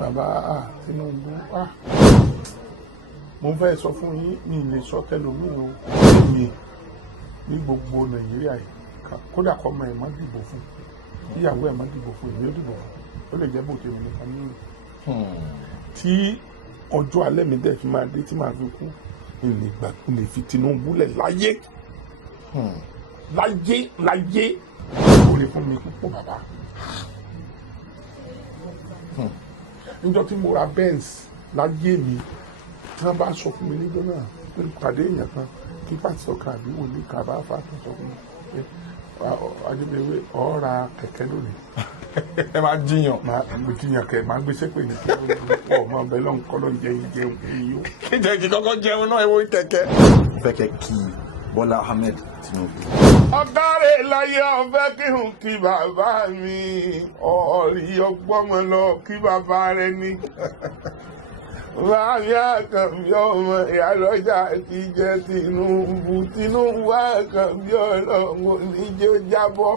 bàbá Tinubu mo fẹ́ sọ fún yín ní ilé sọ tẹlómi o èyí ní gbogbo Nàìjíríà yìí kódà kọ́ ọmọ ẹ̀ má dìbò fún ìyàwó ẹ̀ má dìbò fún èmi ó dìbò fún ó lè jẹ́ bó tèmi nìkan nínú tí ọjọ́ alẹ́ mi dẹ̀ fi máa dé tí màá fi kú lè fi Tinubu lẹ̀ láyé ó lè fún mi púpọ̀ bàbá. Níjọ́ tí mo ra Benz láyé mi tí wọ́n bá sọ fún mi níjọ́ náà pé pàdé èèyàn kan kí pàṣẹ ọkàn àbí wòlé kan bá fà tó sọ fún mi pé Adébẹ̀wé ó ra kẹ̀kẹ́ lónìí. Ẹ máa jiyàn. Mo jiyàn kẹ̀ máa gbé sépè ní kí ọmọ ọbẹ̀ lọ́n kọ́ ló ń jẹun èyí o. Kíjẹ́ kí kọ́kọ́ jẹun náà ewo kẹ̀kẹ́. Fẹ́kẹ́ kí Bọ́lá Ahmed Tinubu. Ọ̀kárẹ̀ láyé ọ̀fẹ́ kí n kí bàbá mi ọ̀rí ọgbọ́mọ lọ kí bàbá rẹ ní. Láàrin àkànbí ọmọ ìyálọ́jà ti jẹ́ Tinubu àkànbí ọlọ́run oníjẹ́ ó jábọ́.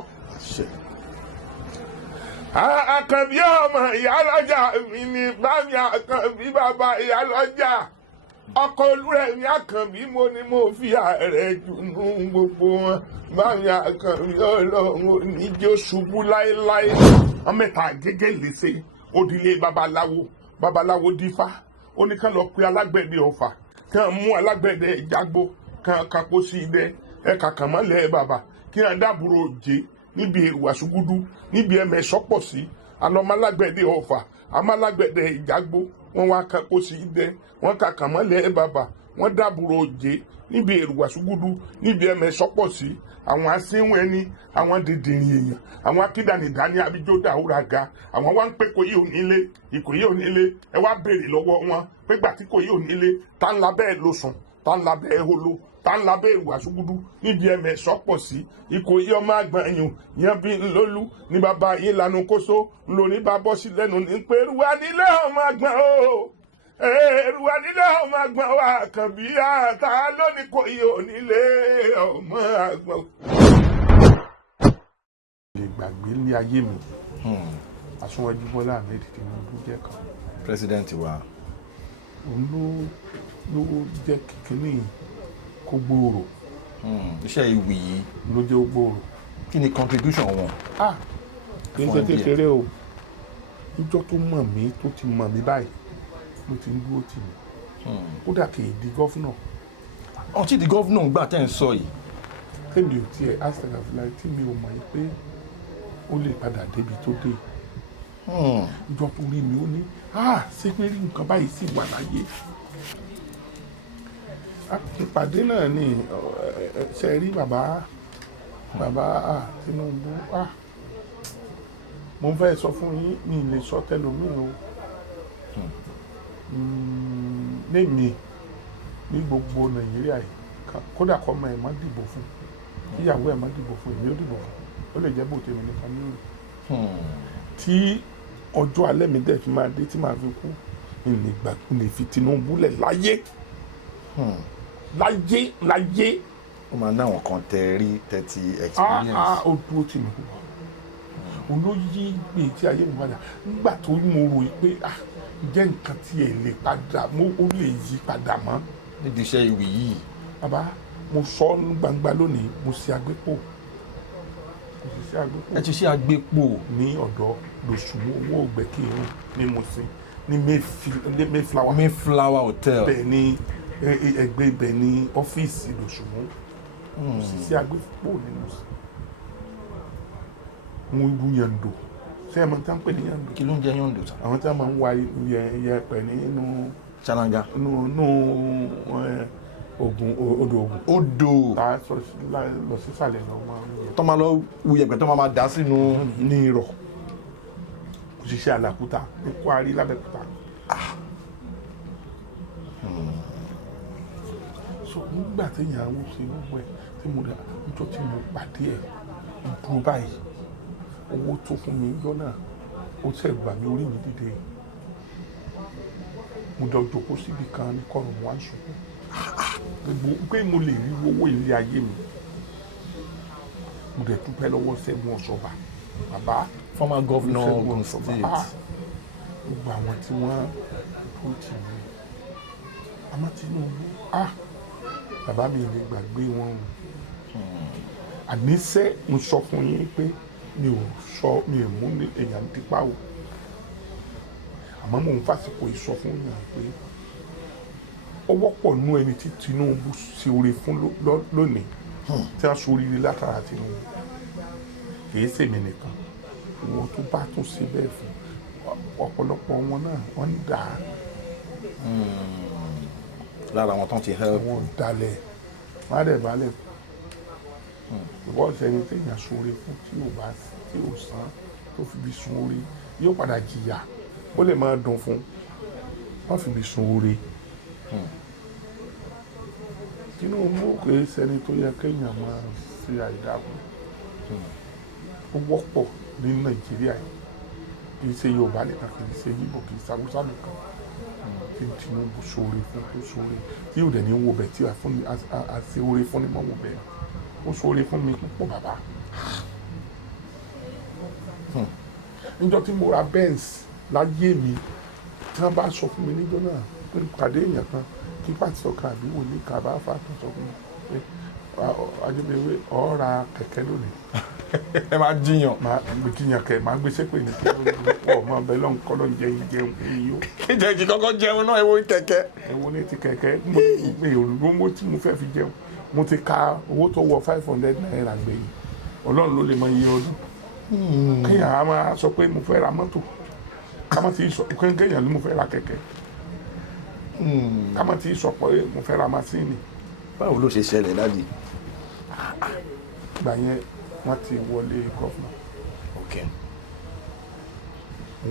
Àkànbí ọmọ ìyálọ́jà mi ní bámi àkànbí bàbá ìyálọ́jà. Ọkọ Olúrẹ̀mí Àkànbí mo ní mo fi ààrẹ jùnú gbogbo wọn bámi Àkànbí ọlọ́run oníjẹ́ ó ṣubú láéláé. Wọ́n mẹ́ta gẹ́gẹ́ léṣe òdìlé babaláwo dífá ó ní ká lọ pe alágbẹ̀dẹ Ọ̀fà kí wọ́n mú alágbẹ̀dẹ Ìjàgbó kàn kàkó sí idẹ ẹ̀ka kàmọ́lẹ̀ bàbá kí wọ́n dábùrò òjé níbi èrò àṣùgúdú níbi ẹ̀mẹ̀ sọ́pọ̀ sí alọ́mọ alágbẹ̀dẹ Ọ̀fà àmọ́ alágbẹ̀dẹ Ìjàgbó wọ́n wá kàkó sí idẹ wọ́n kà kàmọ́lẹ̀ bàbá wọ́n dábùrò òjé níbi èrò àṣùgúdú níbi ẹ̀mẹ̀ sọ́pọ̀ sí àwọn asínwó ẹni àwọn dìndìnrín èèyàn àwọn akídànídàání abijódà òràga àwọn wá ń pé Ìkòyí onílé ẹ wá béèrè lọ́wọ́ wọn pé gbà tí Ìkòyí onílé tá ń labẹ́ ló sùn tá ń labẹ́ holo tá ń labẹ́ èrò àṣùgúdú níbi ẹ̀mẹ̀ sọ́pọ̀ sí Ìkòyí ọmọ àgbọ̀nyùn yẹn bí lólú ní bàbá yín lanu kóso lóní bá bọ́ sí lẹ́nu ní pé Èrùwà nílé ọmọ àgbọ̀n o Èrùwà nílé ọmọ àgbọ̀n wa Àkànbí àtà lónìí Ìkòyí onílé ọmọ àgbọ̀n. Lè gbàgbé ní ayé mi Aṣíwájú Bọ́lá Ahmed Tinubu jẹ́ kan. President wa. Òun ló jẹ́ kíkíní kó gbòòrò. Iṣẹ́ ìwì yìí. Ló jẹ́ ó gbòòrò. Kí ni contribution wọn? Kì í ṣe kékeré o. Níjọ́ tó mọ̀ mí tó ti mọ̀ mí báyìí ló ti ń dúró tì mí. Kódà kì í di gọ́fúnà. Ọtí di gọ́fúnà ń gbà tẹ́ ń sọ yìí. Tèmi ò tiẹ̀ astagafilai tí mi ò mọ̀ yìí pé ó lè padà débi tó dé. Ìjọ tó rí mi ó ní ṣé pé rí nǹkan báyìí sì wà láyé. Ìpàdé náà ni ṣe rí bàbá Tinubu mo fẹ́ sọ fún yín ní ilé sọ tẹlómi o lèmi ní gbogbo Nàìjíríà yìí kódà kọ́ ọmọ ẹ̀ má dìbò fún ìyàwó ẹ̀ má dìbò fún èmi ó dìbò fún ó lè jẹ́ bó tèmi nìkan nínú tí ọjọ́ alẹ́ mi dẹ̀ fi máa dé tí màá fi kú lè fi Tinubu lẹ̀ láyé. Ó máa náwọn kan tẹ rí tẹ́tí experience. Ó dúró tì mí púpọ̀ olóyè gbé tí ayé mi padà nígbà tó mo rò pé jẹ́ nǹkan tí ẹ̀ lè padà ó lè yí padà mọ́. Nídìí iṣẹ́ ìwì yìí. Bàbá mo sọ ní gbangba lónìí mo ṣe agbépo. Ẹ ti ṣe agbépo. Ní ọ̀dọ̀ Lòṣùmú owó ògbẹ́kẹ̀rún ní Mùsìn ní Mayflower Hotel. Bẹ́ẹ̀ ni ẹgbẹ́ ibẹ̀ ní ọ́fíìsì Lòṣùmú. Mo sì ṣe agbépo ní Mùsìn. Mo ru yàndò ṣé ẹ mọ̀ tí wọ́n ń pè ní yàndò. Kí ló ń jẹ́ yàndò sá? Àwọn tí wọ́n máa ń wa yẹ̀pẹ̀ nínú ṣáláńgá. Nínú odò lọ sísàlẹ̀ lọ máa ń yẹ. Tó máa lọ wu yẹ̀pẹ̀ tó máa dá sínú ní irọ́ òṣìṣẹ́ Àlàkúta ní Kwari l'Abẹ́òkúta. So nígbà téèyàn ń ṣe gbogbo ẹ̀ tí mo dà níjọ́ tí mo pàdé ẹ̀ dúró báyìí owó tó fún mi yọ náà ó tẹ̀ gbà mí orí mi dìde mo dọ̀ jókòó síbi kan ní kọ́rùn wá ṣùgbọ́n gbogbo pé mo lè rí owó ilé ayé mi mo dẹ̀ dúpẹ́ lọ́wọ́ Ṣẹ́gun Ọ̀ṣọ́bà bàbá former governor Ogun State gbogbo àwọn tí wọ́n kú tì mí àmọ́ Tinubu bàbá mi lè gbàgbé wọn o àníṣe mo sọ fún yín pé mi ò mú èèyàn dípá o àmọ́ mò ń fàsìkò ìsọ fún yàn pé ó wọ́pọ̀ nú ẹni tí Tinubu ṣe oore fún lónìí tí wọ́n ṣoríire látara Tinubu kìí ṣèmi nìkan wọn tó bá tún ṣe bẹ́ẹ̀ fún ọ̀pọ̀lọpọ̀ wọn náà wọ́n ń dà á. lára àwọn tó ń ti help. wọn ò dalẹ̀ má dẹ̀ balẹ̀ ìwọ́n ṣẹni téèyàn ṣoore fún tí ò san tó fi bí sun oore yóò padà jìyà ó lè máa dùn fún wọ́n fi bí sun oore. Tinubu kò é ṣẹni tó yẹ kéèyàn máa ṣe àìdáàbò ó wọ́pọ̀ ní Nàìjíríà kì í ṣe Yorùbá nìkan kì í ṣe Yíbò kì í ṣe Haúsá nìkan tí Tinubu ṣoore fún tó ṣoore tí yóò dẹ̀ ní wo bẹ̀ tí a ṣe oore fún ní mọ́ wo bẹ̀ ó ṣoore fún mi púpọ̀ bàbá. níjọ́ tí mo ra Benz láyé mi tí wọ́n bá sọ fún mi níjọ́ náà pé pàdé èèyàn kan kí pàtì sọ̀kan àbí wòlíì kan bá fà tó sọ fún mi pé Ajibere ó ra kẹ̀kẹ́ lónìí. ẹ máa jiyàn. máa gbé jiyàn kẹ máa gbé sépè ní kí ló ọmọ ọbẹ lọ́n kọ́ ló ń jẹ ìjẹun èyí o. ìjẹ́ kí kọ́kọ́ jẹun náà ewo kẹ̀kẹ́. ewo ní ti kẹ̀kẹ́ mi ò lówó tí mo fẹ́ fi jẹun mo ti ka owó tó wọ 500 naira gbẹ̀yìn Ọlọ́run ló lè mọ iye ọdún. kéèyàn á máa sọ pé mo fẹ́ ra mọ́tò kámọ́ ti sọ kéèyàn ló mo fẹ́ ra kẹ̀kẹ́ kámọ́ ti sọ pé mo fẹ́ ra masíìnì. báwo ló ṣe ṣẹlẹ̀ dáàdi. gbà yẹn wọ́n ti wọlé gọ́fúnà.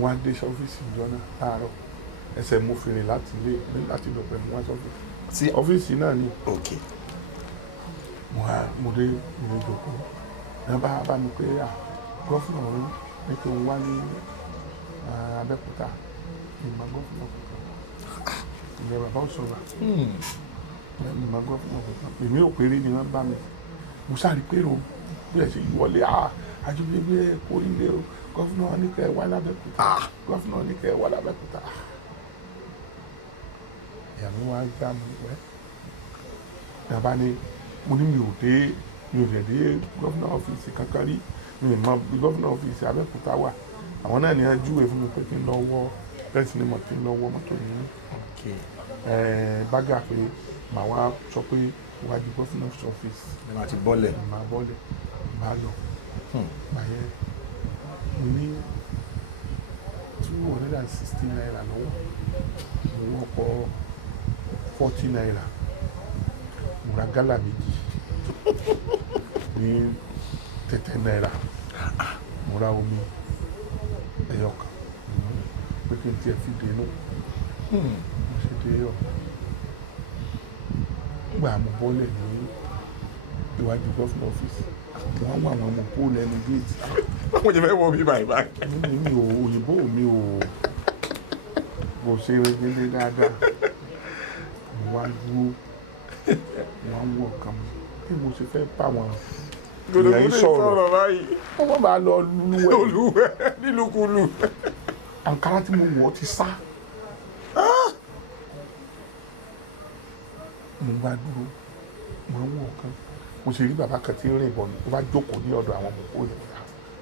wọ́n á dé ọ́fíìsì ìjọ náà láàárọ̀ ẹsẹ̀ mo fèrè láti lọ pẹ̀lú wọn sọ́fíìsì. ọ́fíìsì náà ni. mo dé ìlú ìjọkọ̀ náà bá mi pé gọ́fúnà ọ̀hún ní kí n wá ní Abẹ́òkúta ìmọ̀ gọ́fúnà kankan ìyẹn bàbá òṣùwà ìmọ̀ gọ́fúnà kankan èmi ò péré ni wọ́n bá mi mo sáré péré o bí ẹ ṣe wọlé Ajibere kó ilé o gọ́fúnà ní kẹ́ ẹ wá l'Abẹ́òkúta gọ́fúnà ní kẹ́ ẹ wá l'Abẹ́òkúta ìyàwó wa gbá mi wẹ́ bàbá ni mo ní mi ò dé gọ́fúnà ọ́fíìsì kankan rí mi ò mọ bí gọ́fúnà ọ́fíìsì Abẹ́òkúta wà àwọn náà ní a júwe fún mi pé kí n lọ wọ bẹ́ẹ̀sì ni mo ti ń lọ wọ mọ́tò ní bágà pé màá wá sọ pé wájú gọ́fúnà ọ́fíìsì ẹ máa ti bọ́lẹ̀. màá bọ́lẹ̀ màá lọ báyẹn mo ní 260 naira lọ́wọ́ mo wọ́pọ̀ 40 naira mo ra gálà méjì ní 30 naira mo ra omi ẹyọ kan pé kí n tiẹ̀ fi dé inú mo ṣe dé yọ gbà mo bọ́lẹ̀ ní iwájú gọ́fúnà ọ́fíìsì wọ́n wà àwọn ọmọ póòlù ẹnu géètì. wọ́n ti fẹ́ wọ bí báyìí. mi ò òyìnbó mi ò kò ṣe rẹ́gẹ́dé dáadáa mo wá dúró wọ́n wọ̀ kan mi bí mo ṣe fẹ́ bá wọn ìyẹn sọ̀rọ̀ báyìí. wọ́n bá lọ olúwẹ̀ nílùkulù. àǹkárá tí mo wọ̀ ti sá. mo bá dúró mo ń wọ̀ kan mo ṣe rí bàbá kan tí ń rìn bọ̀ ní ó bá jókòó ní ọ̀dọ̀ àwọn ọmọ òye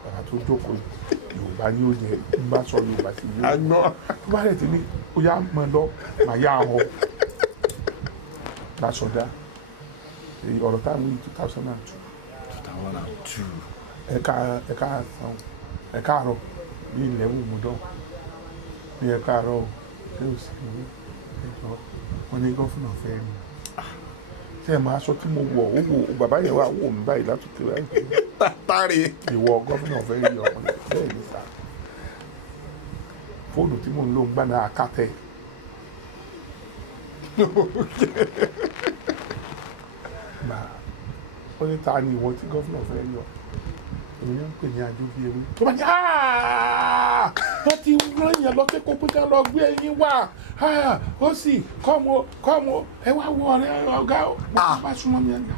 bàbá tó jókòó Yorùbá ní òye ń bá sọ Yorùbá sí i. àgbọ̀. tó bá rẹ̀ ti ní ó yá mọ́ lọ màá yá ọ lásọdá ọ̀rọ̀ táwọn yìí 2002. ẹ̀ka àárọ̀ bí ilẹ̀ wù mú dán bí ẹ̀ka àárọ̀ ṣé ò sí ìwé ẹ̀jọ̀ wọn ní gọ́fúnà fẹ́ rí ṣé ẹ máa sọ tí mo wọ̀ ó wò bàbá yẹn wà wò mí báyìí látòkè rẹ̀ tàrí ìwọ gọ́fúnà fẹ́ rí ọkùnrin bẹ́ẹ̀ ní sá fóònù tí mò ń lò ń gbà náà àkàtẹ́ ó ní ta ni ìwọ tí gọ́fúnà fẹ́ yọ èmi náà ń pè ní Ajibere tó bá ní wọ́n ti rán yẹn lọ kẹ́kọ̀ọ́ pé ká lọ gbé ẹyin wá ó sì kọ́mu ẹ wá wọ ọ̀rẹ́ ọ̀gá bá súnmọ́ mi ẹ̀dá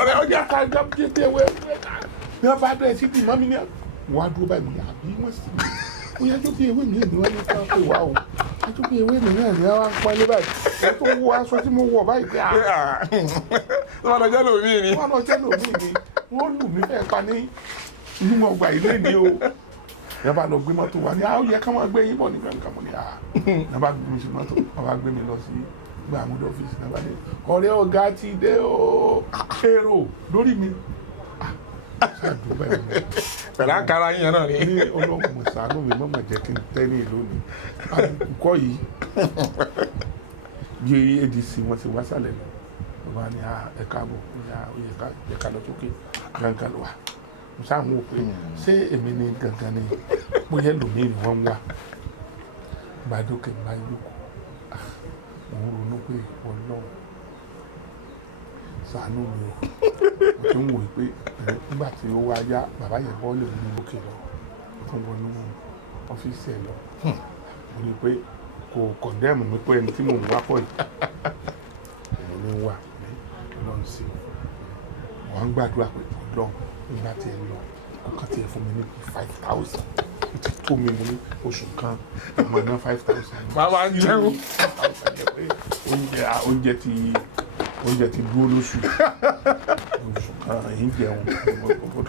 ọ̀rẹ́ ọjà ká gbé ewé ní wọ́n bá bẹ̀rẹ̀ sí ìmọ̀ mi ní wọ́n á dúró báyìí mo ní àbí wọ́n sì ó yẹ tó bí ewé mi èmi wá ní ká pé wá o ẹ tó bí ewé mi náà ní wá ń pọ́n ilé báyìí ẹ tó wọ aṣọ tí mo wọ̀ báyìí pé wọ́n lọ jẹ́ lómi ni. wọ́n lọ jẹ́ lómi ni wọ́n lù mí fẹ́ pa ní inú ọgbà ilé ni o ẹ bá lọ gbé mọ́tò wa ní àwọn yẹ ká máa gbé yín bọ̀ nígbà nǹkan mọ́ ni ẹ bá gbé mi sí mọ́tò wọ́n bá gbé mi lọ sí gbé àmúdọ̀ ọ́fíìsì náà bá dé ọ̀rẹ́ ọ̀gá ti dé o èrò lórí mi pẹ̀lú àkàrà yín náà ni. ní ọlọ́run ṣàánú mi mọ́mọ́ jẹ́ kí n tẹ́ ní ìlú ni àkùkọ yìí bí adc wọn ti wá sálẹ̀ lọ wọ́n wá ní ẹ̀ka àbọ̀ ẹ̀ka lọ sókè gangan lọ wà mo sáà mú pé ṣé èmi ni gangan ni mo yẹ lòmíì ni wọ́n ń wá gbàdókè bá yòókù mo ń ronú pé ọlọ́run ṣàánú mi o mo ti ń wò pé nígbà tí ó wá yá bàbá yẹn bọ́ lè mú lókè lọ tó wọnú ọ́fíìsì ẹ̀ lọ mo ní pé kò kọ̀ndẹ́mù mi pé ẹni tí mò ń wá pọ̀ yìí èmi ní wà lọ́n sí wọ́n ń gbàdúrà pé ọlọ́run nígbà tí ẹ lọ ọkàn tí ẹ fún mi ní 5,000 ó ti tó mi ní oṣù kan ọmọ náà 5,000. màmá ń jẹun. oúnjẹ ti dúró lóṣù kan èyí jẹun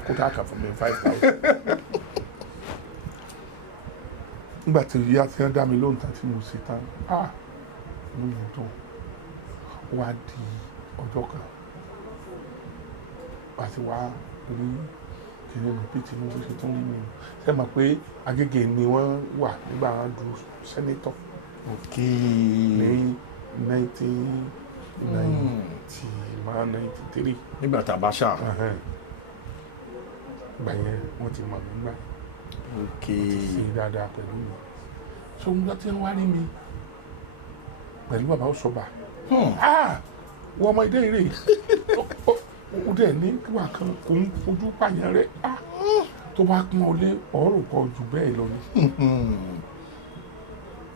kó tá a kà fún mi 5,000. nígbà tí ìyá ti ń dá mi lóhùn tán tí mo ṣe tán inú mi dùn wá di ọjọ́ kan àti wá rí kìnìún bí Tinubu ṣe tún rí mi ṣe mọ̀ pé Agége ni wọ́n wà nígbà wọn du sẹ́nétọ̀ ní 1993 nígbà tá a bá ṣá. ìgbà yẹn wọ́n ti mọ̀ nígbà ṣe dáadáa pẹ̀lú mi so ń gbọ́ tí wọ́n wá rí mi pẹ̀lú bàbá Ọ̀ṣọ́bà wọ́n ọmọ ilé rẹ̀ ó dẹ̀ ní wà kan kò ń fojú pààyàn rẹ̀ tó bá pọ́n ọ lé ọ̀rọ̀ pọ̀ jù bẹ́ẹ̀ lọ ni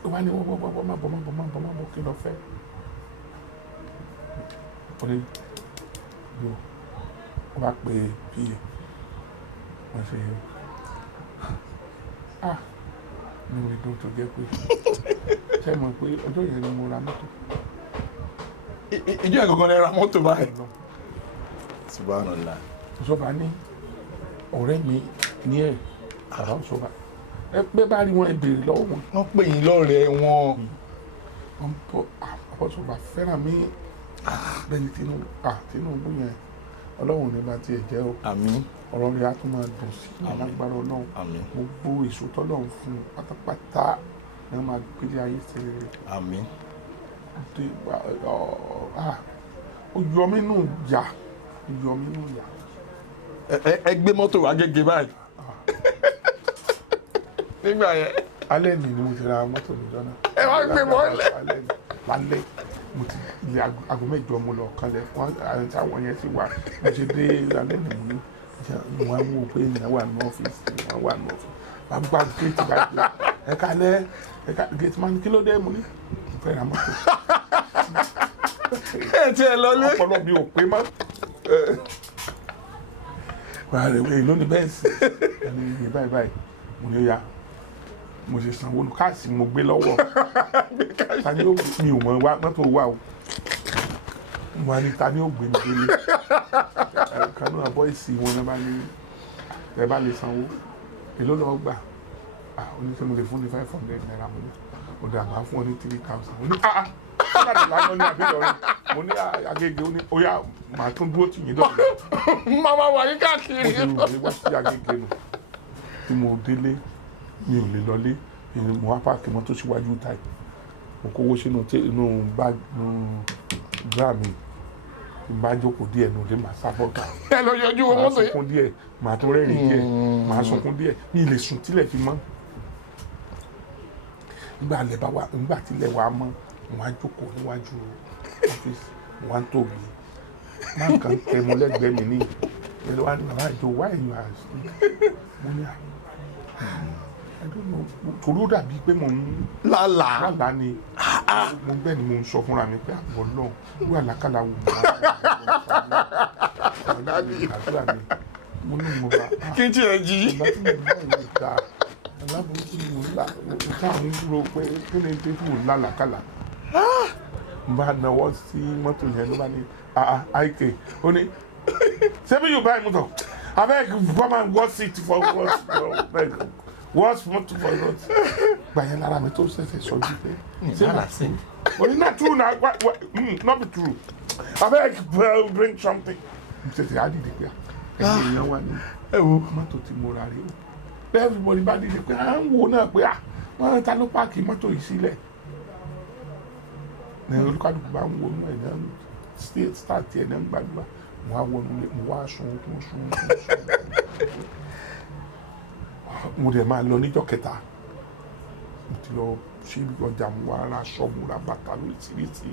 ó wá ní wọ́n má bọ̀ kí lọ fẹ́ ó ní yóò ó bá pè é bí wọ́n ṣe ní orí tó jẹ́ pé ṣe mọ̀ pé ọjọ́ yẹn ni mo ra mọ́tò. ìjọ ìkọ̀kan lè ra mọ́tò báyìí. Subhanallah. Ọ̀ṣọ́bà ní ọ̀rẹ́ mi ní ẹ̀ bàbá Ọ̀ṣọ́bà ẹ pé bá rí wọn ẹ béèrè lọ́wọ́ wọn. wọ́n pè yín lọ́rẹ̀ẹ́ wọn. wọ́n bọ́ bàbá Ọ̀ṣọ́bà fẹ́ràn mi bẹ́ẹ̀ ni Tinubu yẹn ọlọ́run ní bá tiẹ̀ jẹ́ o. Àmín. ọ̀rọ̀ rẹ̀ á tún máa dùn sí alágbára ọlọ́run. Àmín. gbogbo èso tọ́lọ́run fún un pátápátá ni wọ́n máa gbélé ayé sí rere. Àmín. ó yọ mí nù yá yọ mí nù yá. ẹ gbé mọ́tò Agége báyìí. nígbà yẹn. alẹ́ ni mo ti ra mọ́tò níjọ́ náà. ẹ wá gbé mọ́lẹ̀. lálẹ́ mo ti ilé aago mẹ́jọ mo lọ kalẹ̀ fún àwọn yẹn sì wà mo ṣe dé lálẹ́ ni mo ní wọ́n á wò pé ènìyàn wà ní ọ́fíìsì wọ́n wà ní ọ́fíìsì wọ́n gba géètì báyìí ẹ kalẹ̀ géètì máa ní kí ló dé mo ní fẹ́ ra mọ́tò. ẹ ti ẹ lọ lé. ọpọlọ mi ò pé mọ́. wà á rẹ̀ wẹ̀ lónìí bẹ́ẹ̀ sì ẹni iye báyìí mo ní ó yá mo ṣe sanwó lu káàsì mo gbé lọ́wọ́ tani ó mi ò mọ̀ wá mọ́tò wà o mo wá ní tani ó gbé mi délé kanú àbọ̀ ìsì wọn náà bá ní ẹ bá lè sanwó èló lọ́ọ́ gbà oníṣẹ́ mo lè fún ní 500 naira mo ní o dà máa fún ọ ní 3,000 mo ní ṣáàdì lánàá ní àbílọ̀rẹ́ mo ní Agége ó ní ó yá màá tún dúró tì yín dọ̀gbẹ́. màmá wà ní káàkiri. mo ti rò ní wá sí Agége nù tí mo délé mi ò lè lọlé mo wá páàkì mọ́tò síwájú táì mo kówó sínú bra mi bá jókòó díẹ̀ nù lé màá sábọ́gà ẹ lọ yọjú owó màá mọ́tò yẹn. sunkún díẹ̀ màá tún rẹ́rìn díẹ̀ màá sunkún díẹ̀ mi lè sùn tílẹ̀ fi mọ́ nígbà tílẹ̀ wà mọ́ mo wá jókòó níwájú ọ́fíìsì mo wá ń tóbi máa kàn tẹ mo lẹ́gbẹ̀ẹ́ mi ní ìlú wa ní bàbá ìjọ why you are asleep mo ní torí ó dàbí pé mo ń lálàá ni mo bẹ́ẹ̀ ni mo ń sọ fúnra mi pé àbọ̀ náà wíwà lákàlà wò mo ní mo bá kí n tiẹ̀ jí. ìgbà tí mo bá ìwé ta aláburúkú ni mo ń là káà ń dúró pé kí ni tí mo ń lálàkàlà n bá náwó sí mọ́tò yẹn ló bá ní àìkè ó ní ṣé bí yóò báyìí mú tọ̀ abeg come and watch seat for watch mọ́tò for us gbà yẹn lára mi tó ṣẹ̀ṣẹ̀ sọ́jú pé ṣé na true ó ní na true na not be true abeg bring something ṣèṣe àdìdì pé ẹ̀yìn èèyàn wà ní mọ́tò tí mo ra rí o bẹ́ẹ̀ everybody bá dìde pé à ń wo náà pé wọ́n ta ló páàkì mọ́tò yìí sílẹ̀ ní olùkàdùkù bá ń wo inú ẹ̀ náà start ẹ̀ náà ń gbàdúrà mo wá wọnú ilé mo wá sun mo dẹ̀ máa lọ níjọ́ kẹta mo ti lọ ṣe ọjà mo wá ra aṣọ mo ra bàtà lóríṣiríṣi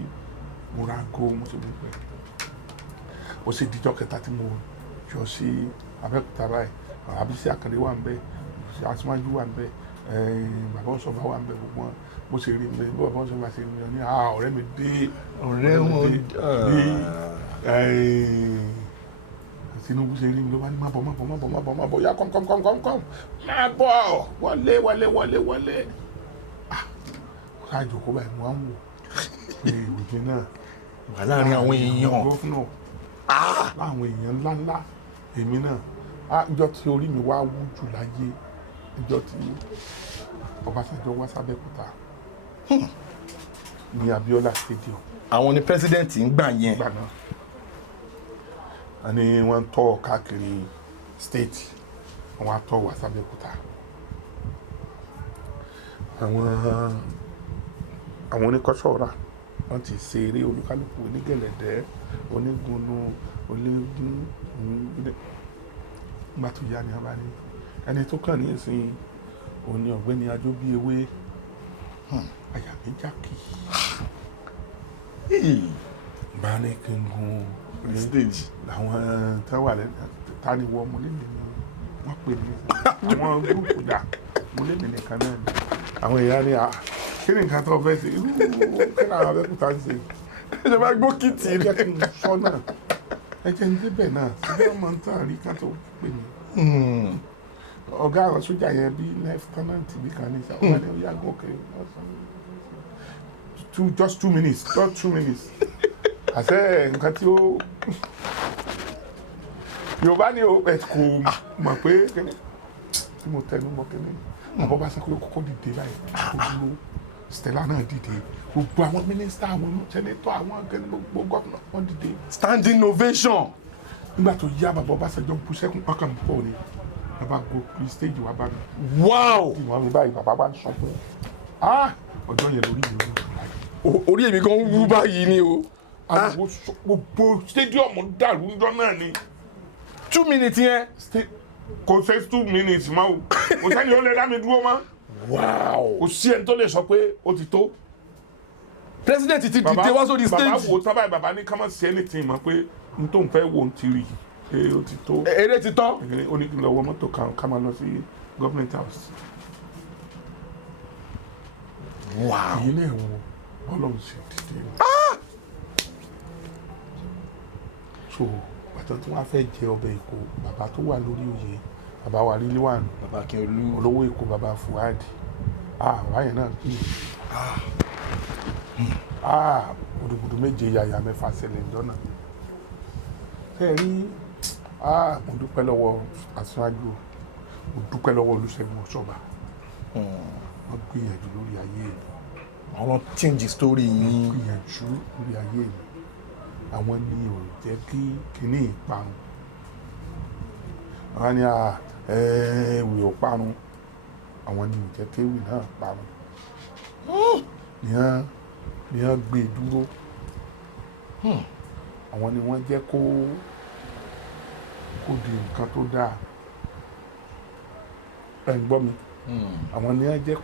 mo ra aago mo ti mú pẹ́ ó sì díjọ́ kẹta tí mo yọ sí Abẹ́òkúta báyìí Àbísí Àkàndé wà ń bẹ Aṣíwájú wà ń bẹ bàbá Ọ̀ṣọ́bà wà ń bẹ gbogbo wọn bó ṣe rí mi bàbá Ọ̀ṣọ́bà ṣe rí mi ní ọ̀rẹ́ mi dé ọ̀rẹ́ wọn dé Tinubu ṣe rí mi ló bá ní má bọ̀ yá come má bọ̀ wọlé ṣáàjò kó báyìí mo wá ń wò pé ìwòjì náà wà láàrin àwọn èèyàn gọ́fúnà láwọn èèyàn ńláńlá èmi náà ìjọ tí orí mi wá wú jù láyé ìjọ tí Ọbásanjọ́ wá s'Abẹ́òkúta ní Abiola Stadium. àwọn ni pẹ́sidẹ̀ntì ń gbà yẹn. gbà náà a ní wọ́n tọ́ káàkiri state wọ́n á tọ́ wá s'Abẹ́òkúta. àwọn oníkọ́sọ̀ọ́ra wọ́n ti ṣe eré olúkálùkù onígẹ̀lẹ̀dẹ́ onígunnu ológun nígbà tó yá ni a bá ní ẹni tó kàn ní ìsìn òun ni ọ̀gbẹ́ni Ajóbíewé àyà mi já kì í bá ní kí n gun stage làwọn táwà ta ni wọ́n mo lé mi ní wọ́n pè mí àwọn gúrùpù dà mo lé mi nìkan náà ni àwọn èèyàn ní kí ni nǹkan tó fẹ́ ṣe kí ni àwọn Abẹ́òkúta ń ṣe ìjọba gbókìtì ẹ jẹ́ kí n sọ náà ẹ jẹ́ ń débẹ̀ náà síbẹ̀ ọmọ ń tàn rí ká tó pè mí ọ̀gá àwọn sójà yẹn bí lieutenant bí kan ní ìṣàwọn ẹni ó yàgò òkè just 2 minutes àṣẹ nǹkan tí ó Yorùbá ní ẹ kò mọ̀ pé kíni tí mo tẹnu mọ́ kíni àbọ̀ bá sọ pé kókó dìde báyìí kó dúró Stella náà dìde gbogbo àwọn mínísítà àwọn sẹ́nétọ̀ àwọn akẹ́ni gbogbo gómìnà wọn dìde. standing ovation. nígbà tó yá bàbá Ọbásanjọ́ bú sẹ́kùn ọkàn mi pọ̀ ni bàbá go stage wa bá mi. wow. ìwọ̀n mi báyìí bàbá bá ń sọ fún ọjọ́ yẹn lórí mi wú. orí èmi kan wú báyìí ni o. àwọn gbogbo stadium dàrú ńjọ́ náà ni. 2 minutes yẹn. kò ṣe 2 minutes mọ́ o kò sẹ́ni ó lè dá mi dúró mọ́. wow. kò sí ẹni tó lè sọ pé ó ti tó. president ti dìde wá sórí stage. bàbá wo tábà bàbá ní ká má ṣe anything mọ́ pé n tó ń fẹ́ wo ń ti rí i ó ti tó. eré ti tọ́. ó ní kí n lọ wọ mọ́tò kan ká máa lọ sí government house. wow. èyí náà wo Ọlọ́run sì dìde. so bàtà tí wọ́n á fẹ́ jẹ ọbẹ̀ Èkó bàbá tó wà lórí oyè bàbá wa rí Líwàn bàbá Akínolú olówó Èkó bàbá Fuad bàbá yẹn náà kí gudugudu méje yàyà mẹ́fà ṣẹlẹ̀ ńjọ́ náà ṣe rí mo dúpẹ́ lọ́wọ́ Aṣíwájú mo dúpẹ́ lọ́wọ́ Olúṣẹ́gun Ọ̀ṣọ́bà wọ́n gbìyànjú lórí ayé mi. àwọn change story yín. wọ́n gbìyànjú lórí ayé mi àwọn ni ò jẹ́ kí kinní ìparun àwọn ni ewì ò parun àwọn ni ò jẹ́ kí ewì náà parun ni wọ́n gbé dúró àwọn ni wọ́n jẹ́ kó di nǹkan tó dáa ẹ̀ ń gbọ́ mi àwọn ni wọ́n jẹ́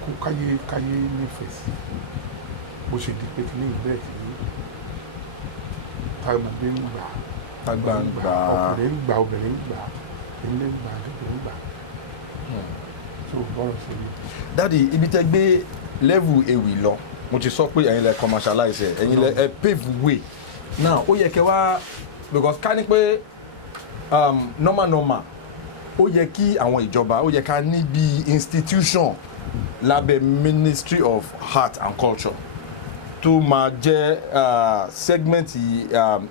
kó káyé nífẹ̀ẹ́ sí bó ṣe di pé kí ní ìbẹ́ẹ̀ sí tàgbàgbé ń gbà tagbangba ọkùnrin ń gbà obìnrin ń gbà ilé ń gbà àdúgbò ń gbà tí ò bọ́rọ̀ sí i. dáàdi ibi tẹ́ gbé level ewì lọ mo ti sọ pé ẹ̀yin lẹ commercialize ẹ̀yin lẹ pave way now ó yẹ kẹ́ wá because ká ní pé normal ó yẹ kí àwọn ìjọba ó yẹ ká ní bí institution lábẹ́ Ministry of Art and Culture tó máa jẹ́ segment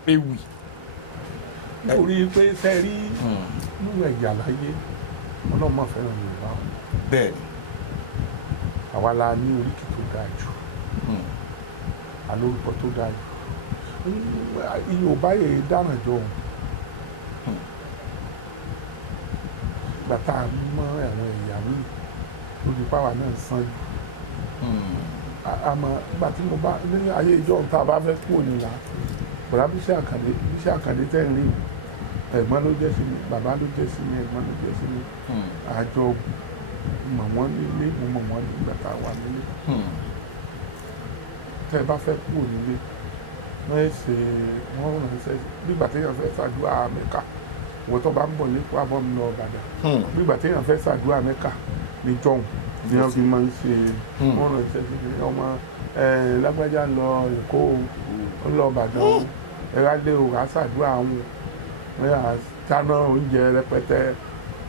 ewì. nítorí pé ṣe rí nínú ẹ̀yà láyé ọlọ́mọ fẹ́ràn Yorùbá bẹ́ẹ̀ ni. àwa la ní oríkì tó dáa jù alórúkọ tó dáa jù Yorùbá yẹn dáná jọ òun gbàtà mọ àwọn ẹ̀yà míì lórí páwa náà sàn jù àmọ́ ìgbà tí mo bá ní ayé ìjọ tá a bá fẹ́ kú òní là bọ̀dá Bíṣẹ́ Àkàndé tẹ́ ń rí ẹ̀gbọ́n ló jẹ́ sí mi bàbá ló jẹ́ sí mi ẹ̀gbọ́n ló jẹ́ sí mi àjọ mọ̀ wọ́n nílé mo mọ̀ wọ́n nígbà tá a wà nílé tẹ́ ẹ bá fẹ́ kú ònílé wọ́n ránṣẹ́ nígbà téèyàn fẹ́ ṣàdúrà Mẹ́kà wọ́n tó bá ń bọ̀ lẹ́kọ̀ọ́ àbọ̀ mi lọ Ìbàdàn nígbà téèyàn fẹ́ ṣàdúrà Mẹ́kà ní jọ̀hún ni wọ́n fi máa ń ṣe wọ́n ránṣẹ́ sí ọmọ lágbájá ń lọ Èkó ń lọ Ìbàdàn ẹ̀rádé o rà ṣàdúrà àwọn wọ́n yà dáná oúnjẹ rẹpẹtẹ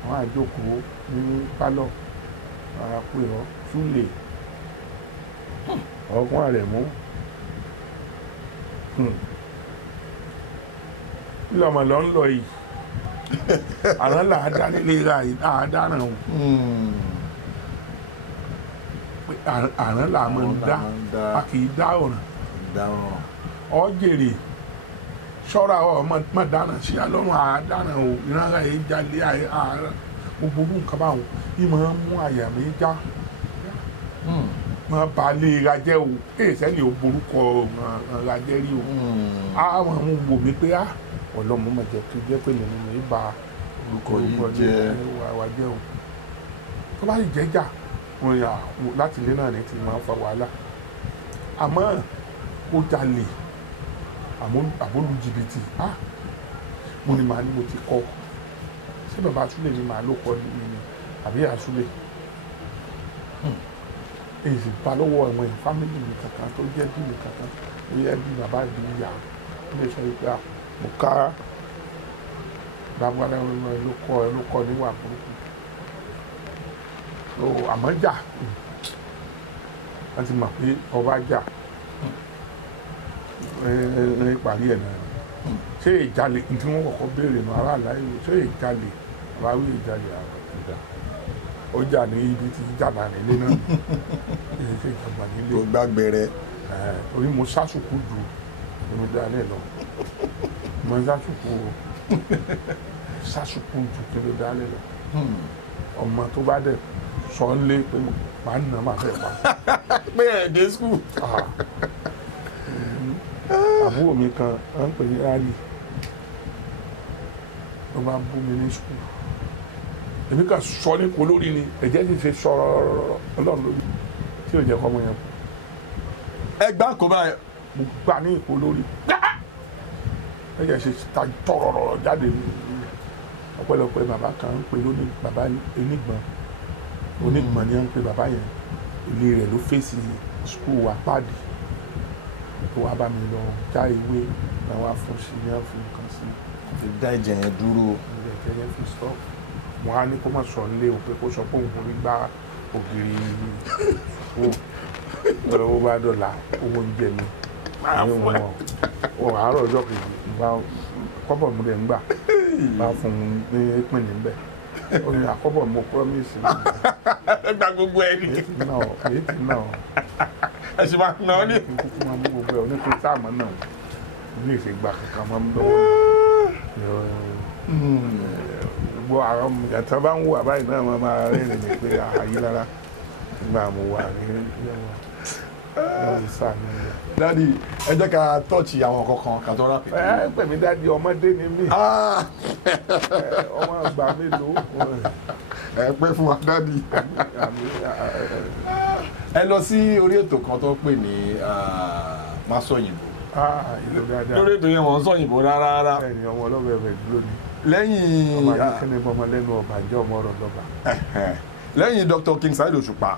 àwọn àjókòó ní pálọ̀ àpò ọ̀ túlẹ̀ ọgbọ́n rẹ̀ mú lọ́mọ lọ ń lọ yìí àrán là á dá nílé ra àádáràn o àrán là á mọ̀ ń dá a kì í dá ọ̀ràn ọ jèrè ṣọ́ra ọmọ dáná sí alọ́run àádáràn o ìrànlá yìí jalè àárán gbogbo orú nǹkan báwọn ìmọ̀ ń mú àyà mi já máa ba lé rajẹ́ o sẹ́ni ò borúkọ rajẹ́ rí o àwọn àwọn wò mí pé ọlọ́mọ máa jẹ́ tó jẹ́ pé nínú mi ba orúkọ yìí jẹ́ o tó bá sì jẹ́jà wọn yà láti ilé náà ní ti máa fa wàhálà àmọ́ ó jalè àbólú jìbìtì mo ní màá ní mo ti kọ́ ṣé bàbá Súlè ni màá ló kọ́ ní mi àbí àsúlẹ̀ èyí bá lọ́wọ́ ẹ̀wọ̀n ẹ̀ fámìlì mi kankan tó jẹ́ bí mi kankan ó yẹ bí bàbá bí ìyá ó lè sọ pé mo ká bàbá ló kọ́ níwà burúkú àmọ́ jà wọ́n ti mọ̀ pé ọba jà ẹ parí ẹ̀ náà ṣé ìjalè tí wọ́n kọ́kọ́ béèrè nù aráàlá yìí ṣé ìjalè àbáwí ìjalè àbàtúndà ó jà ní ibi tí jàdá nílé náà èyí ṣe ìjọba nílé tó gbàgbẹrẹ torí mo sásùkú ju èmi dalẹ̀ lọ mo sásùkú ju kí ló dalẹ̀ lọ ọmọ tó bá dẹ̀ sọ ń lé pé màá nà má fẹ́ pa. pé ẹ̀ dé skul. àbúrò mi kan à ń pè ní rally ló bá bú mi ní skul èmi kà sọ ní kó lórí ni ẹ̀jẹ̀ ti ṣe sọ̀rọ̀ ọlọ́run lórí tí ò jẹ́ kọ́ ọmọ yẹn kú. ẹ gbá kó báyìí. mo gbà ní ìkó lórí ẹ̀jẹ̀ ṣe ta tọ̀rọ̀ jáde ọpẹ́lọpẹ́ bàbá kan ń pè lóní bàbá onígbọ̀n ni à ń pè bàbá yẹn ilé rẹ̀ ló fèsì skul wa páàdì tó wá bá mi lọ já ewé náà wá fún sí ní àfihàn nǹkan sí. fi dá ìjẹ yẹn dúró. ìjẹ yẹn fi stop wọn á ní kó má sọ nílé o pé kó sọ pé òun rí gbá ògiri owó bá dọ̀là owó ń jẹ mi wọn àárọ̀ ọjọ́ kejì ìgbà kọ́bọ̀ mi rẹ̀ ń gbà bá fún un ní pín níbẹ̀ ó ní àkọ́bọ̀ mo promise mi. ẹ gba gbogbo ẹ ní. èyí ti náà ẹ sì máa ná ọ ní. kúkú máa mú gbogbo ẹ oníkó sáàmù náà ní ìṣègbà kankan máa ń lọ́wọ́ gbogbo àwọn ọmọ ìyàtọ̀ bá ń wò àbáyé náà máa rẹ́rìn ní pé àyè lára nígbà mo wà ní dádì ẹ jẹ́ ká tọ́ọ̀chì àwọn kankan ká tó rápì. ẹ pè mí dádì ọmọdé ni mí ọmọ àgbà mélòó. ẹ pẹ́ fún wa dádì. ẹ lọ sí orí ètò kan tó pè ní Má Sọ̀yìnbó. lórí ètò yẹn wọ́n ń sọ̀yìnbó rárá. ẹni ọmọ ọlọ́bẹ̀ ẹ̀fẹ̀ dúró ni. lẹ́yìn ọmọ akínkínní bọ́mọ lẹ́nu ọba jẹ́ ọmọ ọ̀rọ̀ lọ́ba. lẹ́yìn Dr. King Saheed Òṣùpá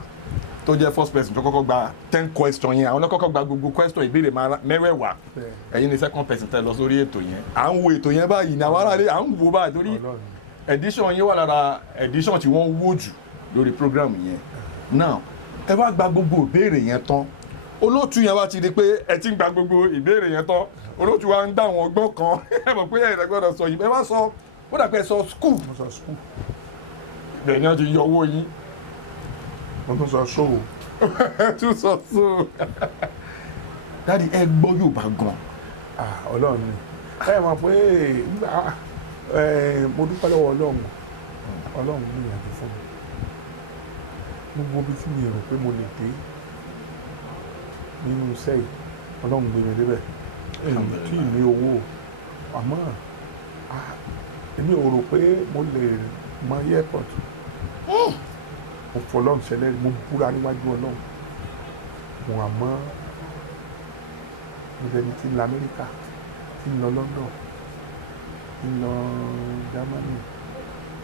tó jẹ́ first person tó kọ́kọ́ gba 10 question yẹn àwọn náà kọ́kọ́ gba gbogbo question ìbéèrè mẹ́wẹ̀ẹ̀wá ẹ̀yin ni second person tẹ́ lọ sórí ètò yẹn à ń wo ètò yẹn báyìí ní àwọn aráàlú à ń wo báyìí torí edition yẹn wà lára edition tí wọ́n wò jù lórí program yẹn now ẹ wá gba gbogbo ìbéèrè yẹn tán olóòtú yẹn wá ti di pé ẹ ti ń gba gbogbo ìbéèrè yẹn tán olóòtú wa ń dá àwọn ọgbọ́n kan ẹ mọ̀ pé ẹ gbọ́dọ̀ sọ yìí ẹ wá sọ ó dà pé ẹ sọ school mo sọ school bẹ́ẹ̀ ni wọ́n ti yọ owó yín mo tún sọ show ẹ tún sọ so dáàdi ẹ gbọ́ Yorùbá gan Ọlọ́run ni ẹ mọ̀ pé mo dúpẹ́ lọ́wọ́ Ọlọ́run gbìyànjú fún mi gbogbo ibi tí mi rò pé mo lè dé nínú iṣẹ́ yìí Ọlọ́run gbé mi débẹ̀ èyí kì í ní owó àmọ́ èmi ò rò pé mo lè mọ airport mo fọlọ́run ṣẹlẹ̀ mo búra níwájú Ọlọ́run mo àmọ́ mo dẹni tí ń lọ Amẹ́ríkà tí ń lọ London tí ń lọ Germany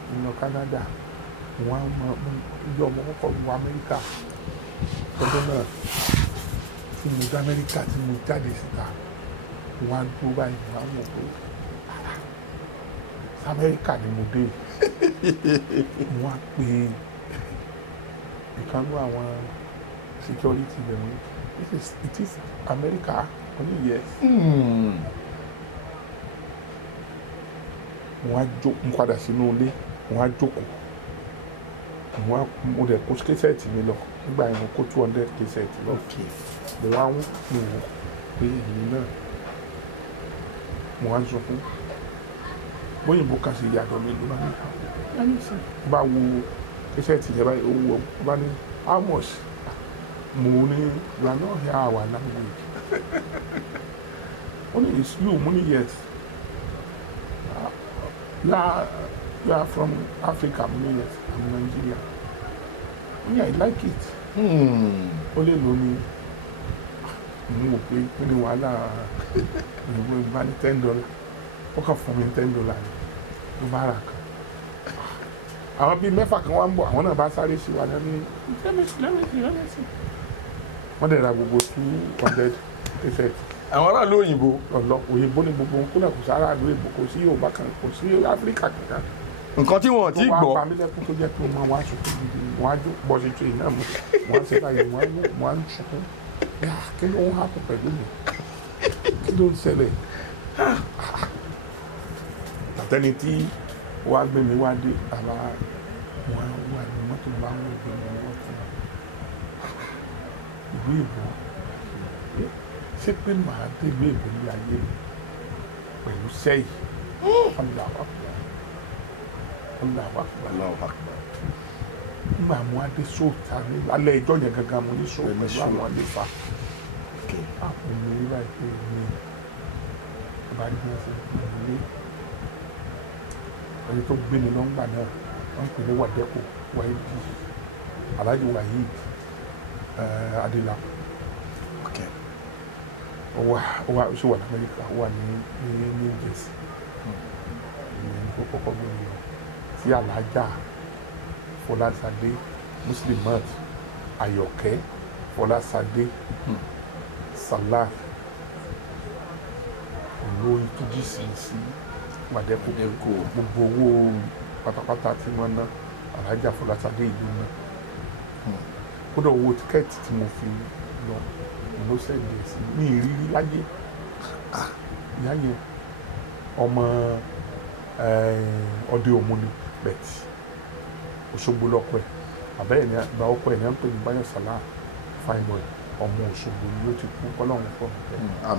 tí ń lọ Canada mo wá yọ ọmọ kọ́kọ́ wọ Amẹ́ríkà tọ́jọ́ náà tí mo dé Amẹ́ríkà tí mo jáde síta mo wá dúró báyìí mo wá wọ̀ pé Amẹ́ríkà ni mo dé mo wá pé ìkànnì àwọn security lẹ́nu it is America only yes. mo padà sínú ilé mo wá jókòó mo dẹ̀ kó késẹ̀tì mi lọ nígbà yẹn mo kó 200 késẹ̀tì lọ mo wá ń wò pé èyí náà mo wá ń sọ fún bóyìnbó kan sí ìyàtọ̀ mi ló bá ní bá wo késẹ̀tì yẹn báyìí owó bá ní how much mo ní you are not here our language only is you money yes you are from Africa money yes I'm Nigeria only I like it ó lè lò ní mo wò pé kí ni wàhálà ìwé ìgbà ní $10 ó kàn fún mi $10 ló bá rà kan àwọn bíi mẹ́fà kan wá ń bọ̀ àwọn náà bá sáré sí wa lẹ́nu lẹ́mẹ̀sì wọ́n dẹ̀ ra gbogbo 200 kẹsẹ̀tì. àwọn aráàlú òyìnbó ọ̀lọ́ òyìnbó ní gbogbo wọn kúnlẹ̀ kò sí aráàlú èbó kò sí Yorùbá kan kò sí Áfíríkà kankan. nǹkan tí wọ́n ti gbọ́ tó wá pa mí lẹ́kún tó jẹ́ pé wọ́n wá sunkún gidi wọ́n á jó bọ́sì tó yìí náà wọ́n á ṣe báyìí wọ́n á sunkún kí ló ń hàpọ̀ pẹ̀lú mi kí ló ń ṣẹlẹ̀ àtẹni tí wàá gbé mi wá dé àbá wọn wà ní mọ́tò bá ń wò ní ọwọ́ fún ìlú ìbò ṣé pé màá dé ìlú ìbò ní ayé mi pẹ̀lú sẹ́yìn Allahu Akbar nígbà mo adé sóòtà ní alẹ́ ìjọ yẹn gangan mo ní sóòtà pẹ̀lú àwọn àlefa àpò mi rí láì pé mi ìbáraẹni bí wọ́n ṣe ń lé ẹni tó gbé mi lọ́ngbà náà wọ́n pè ní wàdẹ́kù wáyéjì Alhaji Waheed Adela ó wà sí wà ní Amẹ́ríkà ó wà ní New Jersey ìyẹn tó kọ́kọ́ gbé mi lọ sí Alhaja Fọláṣadé Muslimat Ayọ̀kẹ́ Fọláṣadé Salah olórí tó jí sí wàdẹ́kù gbogbo owó pátápátá tí wọ́n ná Alhaja Fọláṣadé ìlú náà kódà owó tíkẹ́ẹ̀tì tí mo fi lọ ló ṣẹ̀dẹ̀ sí ní ìrírí láyé ìyá yẹn ọmọ ọdẹ òmùni bẹ̀tì Òṣogbo lọ́kọ ẹ̀ àbẹ́yẹ̀ ní àgbà ọkọ ẹ̀ ní à ń pè ní Báyọ̀ Sàlá fine boy ọmọ Òṣogbo ni ó ti kú kọ́lọ́run fọ́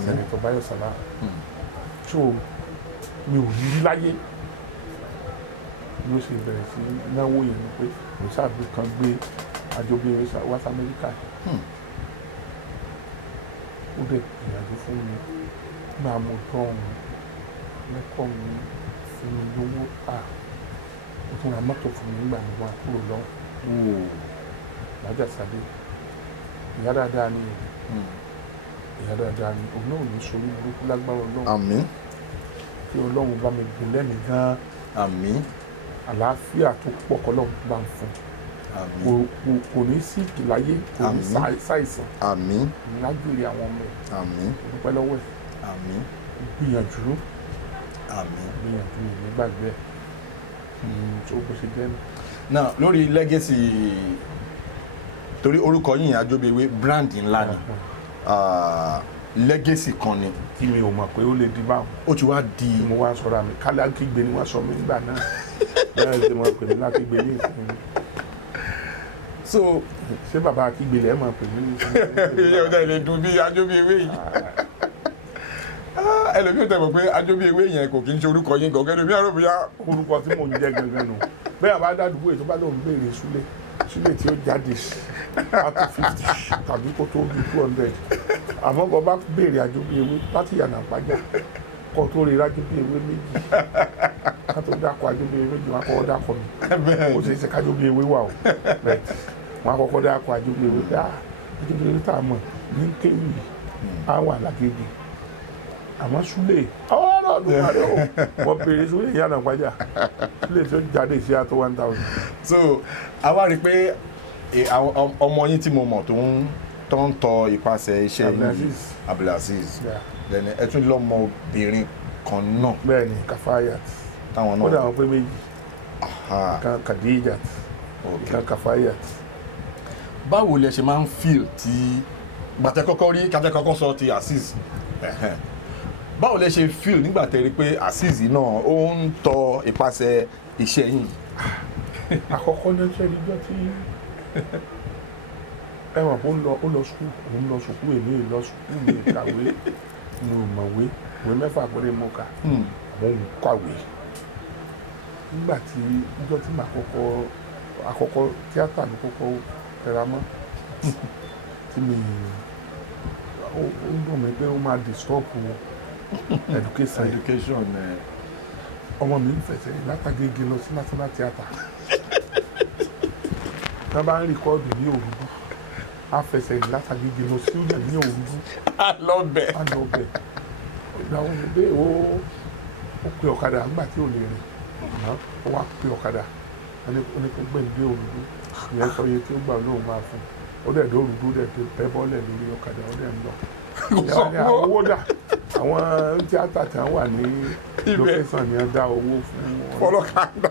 sẹ́nitọ̀ Báyọ̀ Sàlá so mi ò rí láyé ló ṣe bẹ̀rẹ̀ sí náwó yẹn ni pé òṣàbí kan gbé àjọbí wá sí Amẹ́ríkà ó dẹ̀ ìyàjú fún mi nígbà mo tọ́ ọ̀hún lẹ́kọ̀ọ́ mi fún mi lówó ó tún ra mọ́tò fún mi nígbà mo wá kúrò lọ́wọ́ lájà sáré ìyá dáadáa ni ìyá dáadáa ni òun náà ò ní sórí burúkú lágbára Ọlọ́run àmín kí Ọlọ́run bá mi gùn lẹ́mìí gan-an àmín àlàáfíà tó pọ̀ kọ́lọ́run bá ń fún kò ní sí ìkìláyé kò ní ṣàìsàn àmín lágbèrè àwọn ọmọ ẹ̀ àmín dúpẹ́ lọ́wọ́ ẹ̀ àmín gbìyànjú àmín nígbàgbé ẹ̀ tó bó ṣe jẹ́ nù. now lórí legacy torí orúkọ yìí Ajóbíewé brand ńlá ni legacy kan ni tí mi ò mọ̀ pé ó lè di báwọn. ó ti wá di tí mo wá sọ̀rọ̀ àmì kálí akígbe ni wọ́n sọ mí nígbà náà bẹ́ẹ̀ ṣe máa pè mí lákígbe ní ìsinmi. so ṣé bàbá akígbe lẹ́ẹ̀ máa pè mí ní ìsinmi. iye ọ̀dà ilé dùn bí Ajóbíewé yìí ẹlòmíì ò tẹ̀ mọ̀ pé Ajóbíewé yẹn kò kí ń ṣe orúkọ yín gangan ẹlòmíì àrò bóyá orúkọ tí mò ń jẹ́ gangan nù bẹ́ẹ̀ bá dádúgbò ètò bá lóun béèrè súlé tí ó jáde àti 50 tàbí kó tó bí 200 àmọ́ bọ́ bá béèrè Ajóbíewé láti yànnà pàjá kó tó rí Ajóbíewé méjì ká tó dákọ̀ Ajóbíewé méjì wọn kọ́ dákọ̀ mi ó ṣe é ṣe kájóbíewé wà ó bẹ́ẹ̀ wọn kọ́kọ́ dákọ̀ Ajóbíewé dá Ajóbíewé tá a mọ̀ ní kéwì á wà lágége àmọ́ súlé ọ̀rọ̀ ọdún rẹ̀ o wọ́n béèrè súlé yànnà pàjá súlé tí ó jáde sí àtọ́ 1000. so a wá rí i pé àwọn ọmọ yín tí mo mọ̀ tó ń tọ ipasẹ̀ iṣẹ́ yín Abdulaziz lẹ́nu ẹ tún lọ́mọ obìnrin kan náà bẹ́ẹ̀ ni Kafayat táwọn ó dà náà wọn pé méjì kan Khadijat kan Kafayat. báwo lẹ ṣe máa ń feel tí gbàtẹ́ kọ́kọ́ rí kájẹ́ kọ́kọ́ sọ ti Azeez báwo lẹ ṣe feel nígbà tẹ́ rí pé Azeez náà ó ń tọ ipasẹ̀ iṣẹ́ yín. àkọ́kọ́ ní ṣe ìjọ tí ẹ̀wọ̀n ó lọ sùkúù òun lọ sùkúù èmi lọ sùkúù mi kàwé mi ò mọ̀wé ìwé 6 péré mo kà àmọ́ òun kàwé nígbà tí ìjọ tí màá àkọ́kọ́ tíátà ló kọ́kọ́ tẹra mọ́ tí mi ó dùn mí pé ó máa disturb education ọmọ mi ń fẹsẹ̀ látàgége lọ sí national theatre tá a bá ń rìkọ́ọ̀dù ní Òrùdú a fẹsẹ̀ látàgége lọ sí òyìn ní Òrùdú alọ́bẹ̀ ìgbà wọn ni pé ó pe ọ̀kadà nígbà tí ò lè rìn àmọ́ ó wá pe ọ̀kadà ó ní kó gbẹ̀ǹ dé Òrùdú ìyẹn sọ iye tí ó gbà lóun máa fún ó dẹ̀ dé Òrùdú dẹ̀ bẹ́ bọ́lẹ̀ lórí ọ̀kadà ó dẹ̀ ń lọ àwọn owó dà àwọn tíátà tí wọ́n wà ní lókẹ́sàn ni wọ́n dá owó fún ọlọ́kadà.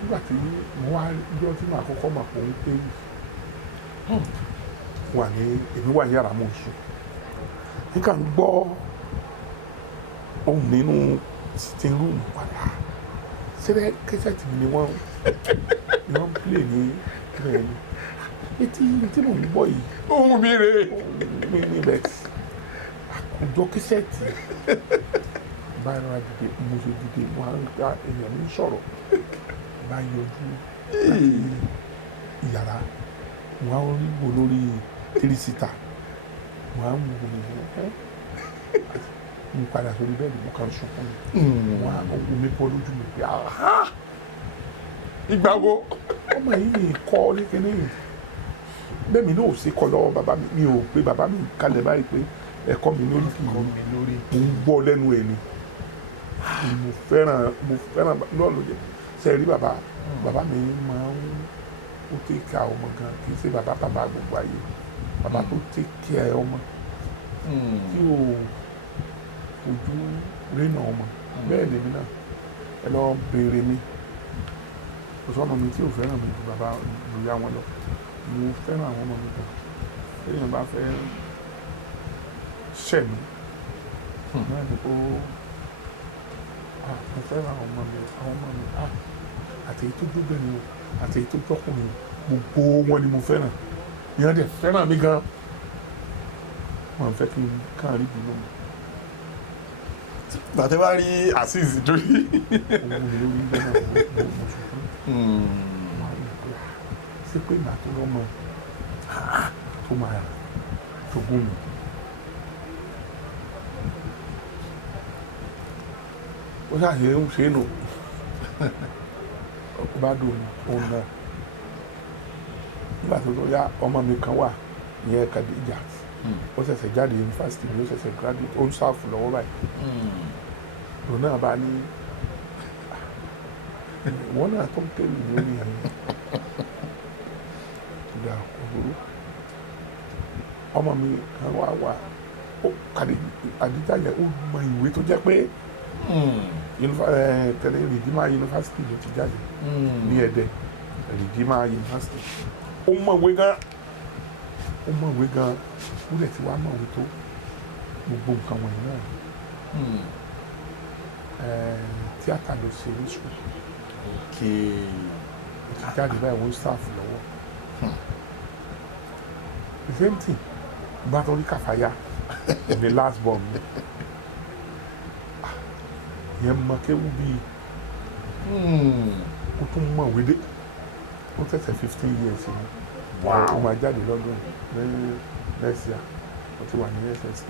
nígbà tí mo wá jọ tí màá kọ́kọ́ mà pọ̀ ń pé èmi wà ní yàrá mọ̀ sùn nígbà ń gbọ́ ohun nínú sitting room padà ṣẹlẹ̀ kẹsẹ̀tì mi ni wọ́n play ní kílẹ̀ ni tí mò ń gbọ́ yìí ohun mi rè mi ní bẹ́ẹ̀ àkójọ kẹsẹ̀tì báyìí wá dìde mo ṣe dìde mo á ń gba èèyàn mi sọ̀rọ̀ bá yọjú láti ìyàrá mo á rí wo lórí 3-seater mo á ń wo mo padà sórí bẹ́ẹ̀dì mo kàn sunkún mo á omi bọ́ lójú mi pé ìgbà wo ọmọ yìí ní kọ́ ní kíní bẹ́ẹ̀ mi náà ò sí kọ́ lọ́wọ́ bàbá mi ò pé bàbá mi kalẹ̀ báyìí pé ẹ̀kọ́ mi lórí kì í mo ń gbọ́ lẹ́nu ẹ̀ ni mo fẹ́ràn lọ́ọ̀lù jẹ́ sẹ́ẹ̀rí bàbá mi máa ń ó tẹ́ ká ọmọ gan kì í ṣe bàbá gbogbo ayé bàbá tó tẹ́ kí ẹ ọmọ tí ò ojú rénà ọmọ bẹ́ẹ̀ lèmi náà ẹ lọ béèrè mi kò sọ́nà mi tí ò fẹ́ràn mi ju bàbá lóya wọn lọ mo fẹ́ràn àwọn ọmọ mi gan èèyàn bá fẹ́ ṣẹ̀ mí náà ni kó mo fẹ́ràn àwọn ọmọ mi àti èyí tó dúbẹ̀rẹ̀ o àti èyí tó jọkùnrin gbogbo wọn ni mo fẹ́ràn ìyẹn dẹ̀ fẹ́ràn mi gan wọn fẹ́ kí n kàn rí bínú mi. bàtẹ́ bá rí Azeez torí. owó mi lórí ìjọ náà mo ṣùgbọ́n máa ń pè á sí pé màá tó lọ́mọ tó máa jogún mi. ó ṣàṣe ń ṣe é nù bá dùn òun náà nígbà tó yá ọmọ mi kan wà ìyẹn Khadija ó ṣẹ̀ṣẹ̀ jáde yunifásitì ló ṣẹ̀ṣẹ̀ graduate ó ń sáàfù lọ́wọ́ báyìí òun náà bá ní wọ́n náà tó ń kéwì lórí ẹ̀yìn ìgbà òwúrọ̀ ọmọ mi kan wà Khadija yẹn ó mọ ìwé tó jẹ́ pé tẹ̀lé Redeemer University ló ti jáde ní Ẹdẹ Redeemer University ó mọ̀wé gan ó lè ti wá mọ̀wé tó gbogbo nǹkan wọ̀nyí náà tíátà ló ṣe ní sùn ti jáde báyìí wọ́n sáàfù lọ́wọ́ the same thing bá tó rí Kàfáyà the last born mi yẹn mọ kéwú bíi ó tún mọ̀ wédé ó tẹ̀sẹ̀ 15 years ni ó máa jáde lọ́dún ní next year ó ti wà ní SS3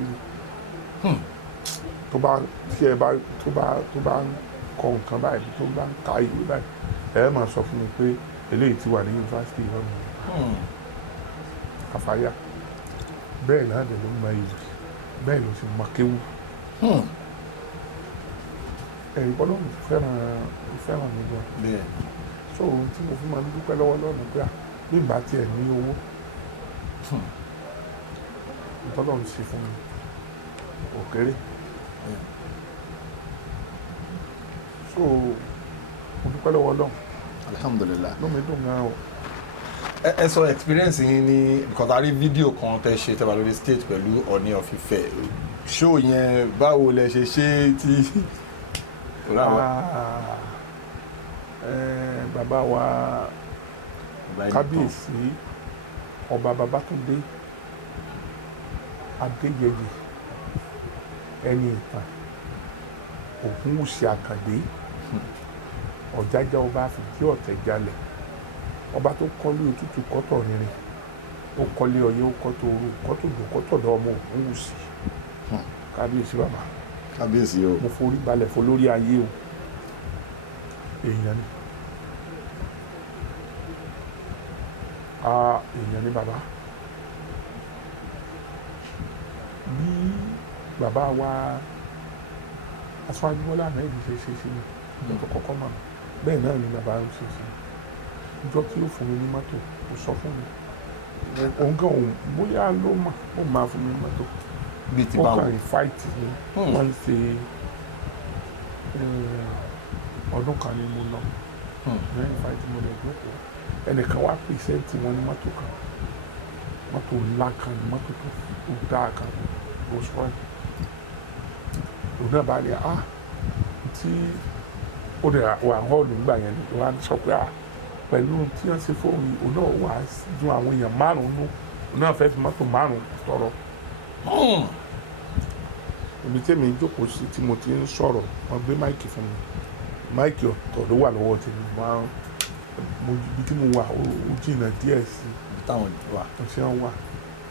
tó bá tí ẹ bá tó bá ń kọ nǹkan báyìí tó bá ń ka ìwé báyìí ẹ máa sọ fún mi pé eléyìí ti wà ní yunifásitì lọ́nà Kàfáyà bẹ́ẹ̀ náà dẹ̀ ló mọ ìwé bẹ́ẹ̀ ló sì mọ kéwú ẹ̀rí bọ́lá mi fẹ́ràn mi gan so ohun tí mo fi máa ń dúpẹ́ lọ́wọ́ lọ́nà pé bí ìgbà tiẹ̀ ní owó bọ́lá mi ṣe fún mi ò kéré so mo dúpẹ́ lọ́wọ́ lọ́hùn. Alhamdulillah. ló mi dùn gan o. ẹ sọ experience yín ní because a rí fídíò kan tẹ ṣe tẹ́ bá lórí stage pẹ̀lú Ọọ̀ni of Ifẹ̀ show yẹn báwo lẹ ṣe ṣe tí. bàbá wa kábíyèsí ọba Babátúndé Adéyẹyè ẹni ìtàn Ògúnwùsì Àkàndé Ọ̀jájá ọba Àfìdí Ọ̀tẹ̀ jalẹ̀ ọba tó kọ́lé òtútù kọ́tọ̀ rinrin ó kọ́lé Ọ̀yẹ́ ó kọ́tọ̀ Òru kọ́tọ̀ Òdò kọ́tọ̀ lọ ọmọ Ògúnwùsì kábíyèsí bàbá kábíyèsí o mo forí balẹ̀ fún lórí ayé o èèyàn ni bàbá bí bàbá wa Aṣíwájú Bọ́lá Ahmed ṣe sí mi ìjọ kọ́kọ́ mọ̀ bẹ́ẹ̀ náà ni bàbá ń ṣe sí ìjọ tí ó fún mi ní mọ́tò ó sọ fún mi òun gan òun bóyá ló mà ó máa fún mi ní mọ́tò bíi ti ó báwo kàn ń fáìtì ni wọ́n ń ṣe ọdún kan ni mo lọ lẹ́yìn fáìtì mo lè jókòó ẹnìkan wá pèsèntì wọn ní mọ́tò kan mọ́tò ńlá kan ní mọ́tò tó dáa kan Rolls Royce òun náà bá rí tí ó dẹ̀ wà họ́ọ̀lù ńgbà yẹn ni wọ́n á sọ pé pẹ̀lú tí wọ́n ṣe fóònù òun náà wà á dun àwọn èèyàn márùn-ún òun náà fẹ́ fi mọ́tò márùn-ún tọrọ. èmi tẹ́mi jókòó sí tí mo ti ń sọ̀rọ̀ wọ́n gbé máìkì fún mi máìkì ọ̀tọ̀ ló wà lọ́wọ́ tèmi ibi tí mo wà ó jìnnà díẹ̀ sí táwọn wà ṣé wọ́n wà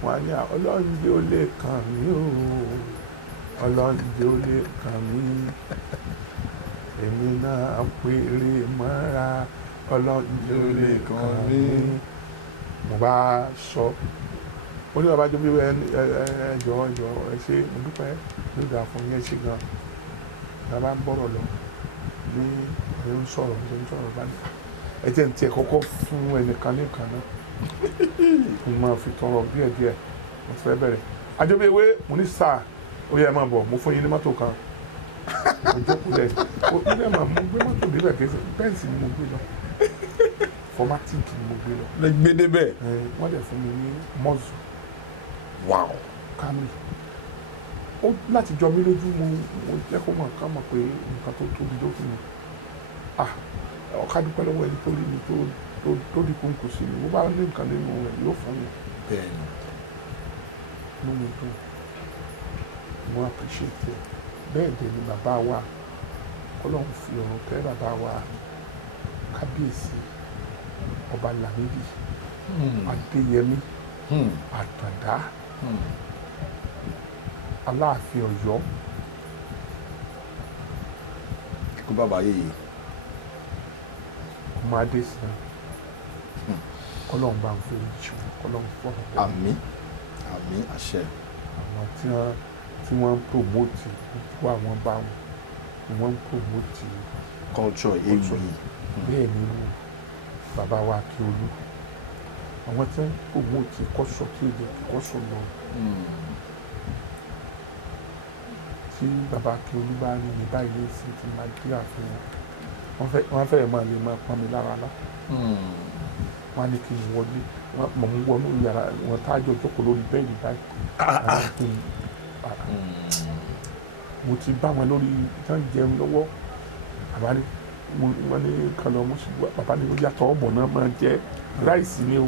wọ́n á ní Ọlọ́run jẹ́ ó lè kàn mí o Ọlọ́run jẹ́ ó lè kàn mí èmi náà péré mọ́ra Ọlọ́run jẹ́ ó lè kàn mí mo bá sọ ó ní bàbá jọmí ẹjọ ẹ ṣe mo dúpẹ́ ló dà fún yẹn ṣe gan bàbá ń bọ̀rọ̀ lọ ní ẹ ń sọ̀rọ̀ bá ní ẹ jẹ́ ní tiẹ̀ kọ́kọ́ fún ẹnìkan ní nǹkan náà mo máa fi tọrọ díẹ̀díẹ̀ mo ti fẹ́ bẹ̀rẹ̀ Àjọbíewé mo ní sáà ó yẹ ẹ máa bọ̀ mo fún yín ní mọ́tò kan mo jókòó lẹ̀ mo gbé mọ́tò débẹ̀ kéésì bẹ́ẹ̀sì ni mo gbé lọ fọmátìkì ni mo gbé lọ. lè gbé débẹ̀. wọ́n dẹ̀ fún mi ní mọ́ọ̀sù. Wow. Camry ó láti jọ mí lójú mo jẹ́ kó mọ̀ ká mọ̀ pé nǹkan tó tóbi ló fún mi ọ̀ká dúpẹ́ lọ́wọ́ ẹni tó rí mi tó di kóńkó sí mi mo bá ní nǹkan nínú rẹ̀ yóò fún mi. bẹ́ẹ̀ni. inú mi dùn mo appreciate ẹ bẹ́ẹ̀ dẹ̀ ni bàbá wa Ọlọ́run fi ọ̀run kẹ́ bàbá wa kábíyèsí ọba Lámídì Adéyẹmí Àtàndá Aláàfin Ọ̀yọ́ kó bàbá yìí ọmọ Adésínà Ọlọ́run bá ń fẹ́ jù Ọlọ́run fọ̀rọ̀ bẹ́ẹ̀. àmín àmín àṣẹ. àwọn tí wọ́n ń promote gbogbo àwọn bá wọn ni wọ́n ń promote culture ewì. bẹ́ẹ̀ ni irú bàbá wa Akíolú àwọn tí wọ́n ń promote kọ́sọ̀ tí èdè kọ́sọ̀ lọ tí bàbá Akíolú bá rí mi báyìí ní ìsìn tí máa kíra fún wọn wọ́n fẹ́ẹ̀ máa lè máa pọ́n mi lára lá wọ́n á ní kí n wọlé mọ̀ ń wọnú yàrá wọn tájọ jókòó lórí bẹ́ẹ̀dì báyìí mo ti bá wọn lórí tán jẹun lọ́wọ́ bàbá ní wọ́n ní kan lọ mo sì wá bàbá ní ó yàtọ̀ ọ̀bọ̀ náà máa jẹ ráìsì ni o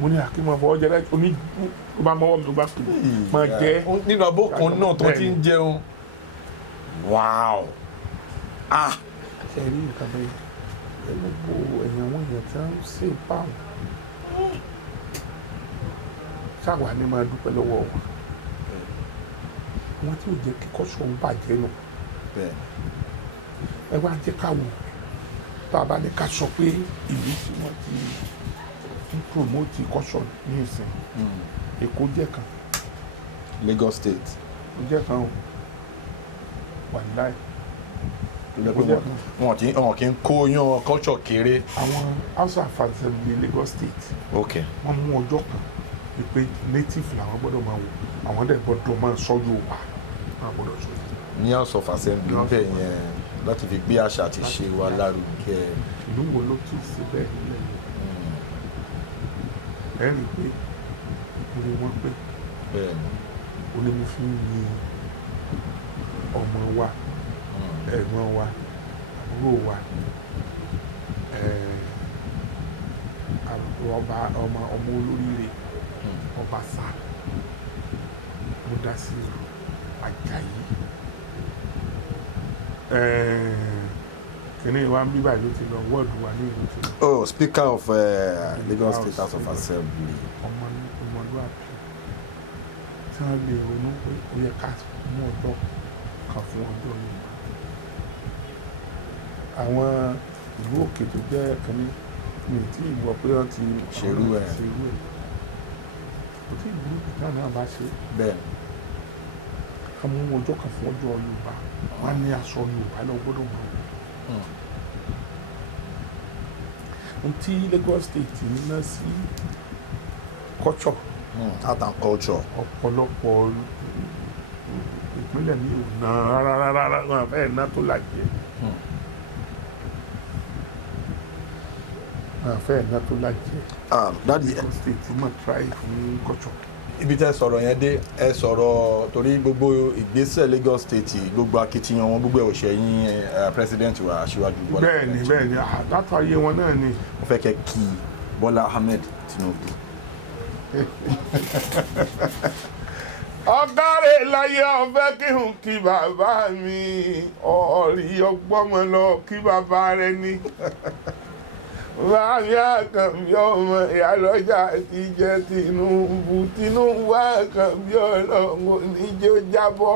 mo ní àkímọ̀ fọwọ́ jẹ ráìsì oní ó bá mọ́wọ́ mi ló bá pè máa jẹ. nínú abọ́ kan náà tó ti ń jẹun wow ṣe rí nǹkan bẹ́ẹ̀ gbogbo èèyàn wọn èèyàn tí wọ́n ń ṣe báwọn ṣáwa ni máa dúpẹ́ lọ́wọ́ wọn tí ò jẹ́ kí kọ́sọ̀ ń bàjẹ́ nù ẹ wá jẹ́ ká wò bàbá ní ká sọ pé ìlú tí wọ́n ti ń promote kọ́sọ̀ ní ìsìn Èkó jẹ́ kan Lagos State ó jẹ́ kan o wà láì wọn kì í kó yan culture kéré. àwọn House of Assembly Lagos State wọ́n mú ọjọ́ kan pé native làwọn gbọ́dọ̀ máa wò àwọn dẹ̀ gbọ́dọ̀ máa sọ Yorùbá máa gbọ́dọ̀ sọ. ní House of Assembly bẹ́ẹ̀ yẹn láti fi gbé àṣà àti ṣe wa lárugẹ. ìlú wo ló tún ṣe bẹ́ẹ̀ nílẹ̀ yìí ẹ rí i pé orí wọn pé onímọ̀ fi ń yin ọmọ wa ẹ̀gbọ́n wa àbúrò wa ọmọ olóríire ọba sá Múdásírù Àjàyí kìnìún wa ń bí báyìí ló ti lọ wọ́ọ̀dù wa ní ìlú ti lọ. Speaker of Lagos State House of Assembly. ọmọlúwàbí tí wọ́n lè ronú pé ó yẹ ká mú ọjọ́ kan fún ọjọ́ Yorùbá. àwọn ìlú òkè tó jẹ́ kínní mi tí ìgbọ́ pé wọ́n ti ṣerú ẹ̀ kò tí ìlú náà náà bá ṣe bẹ́ẹ̀ ká mú ọjọ́ kan fún ọjọ́ Yorùbá wọ́n á ní aṣọ Yorùbá lọ gbọ́dọ̀ mọ̀ ohun tí Lagos State ní náà sí culture art and culture ọ̀pọ̀lọpọ̀ ìpínlẹ̀ mi ò ná rárá wọn àfẹ́ ná tó làjẹ́ àfẹ́ ná tó làjẹ́ Lagos State mọ̀ try fún culture. ibi tẹ́ sọ̀rọ̀ yẹn dé ẹ sọ̀rọ̀ torí gbogbo ìgbésẹ̀ Lagos State gbogbo akitiyan wọn gbogbo òṣèyìn president wa Aṣíwájú Bọ́lá. bẹ́ẹ̀ni látàyè wọn náà ni. mo fẹ́ kẹ́ kí Bọ́lá Ahmed Tinubu. ọ̀gárẹ̀ láyé ọ̀fẹ́ kí n kí bàbá mi ọ̀rí ọgbọ́mọ lọ kí bàbá rẹ ní. Bàmí Àkànbí ọmọ Ìyálọ́jà ti jẹ́ Tinubu Àkànbí ọlọ́run oníjó jábọ́.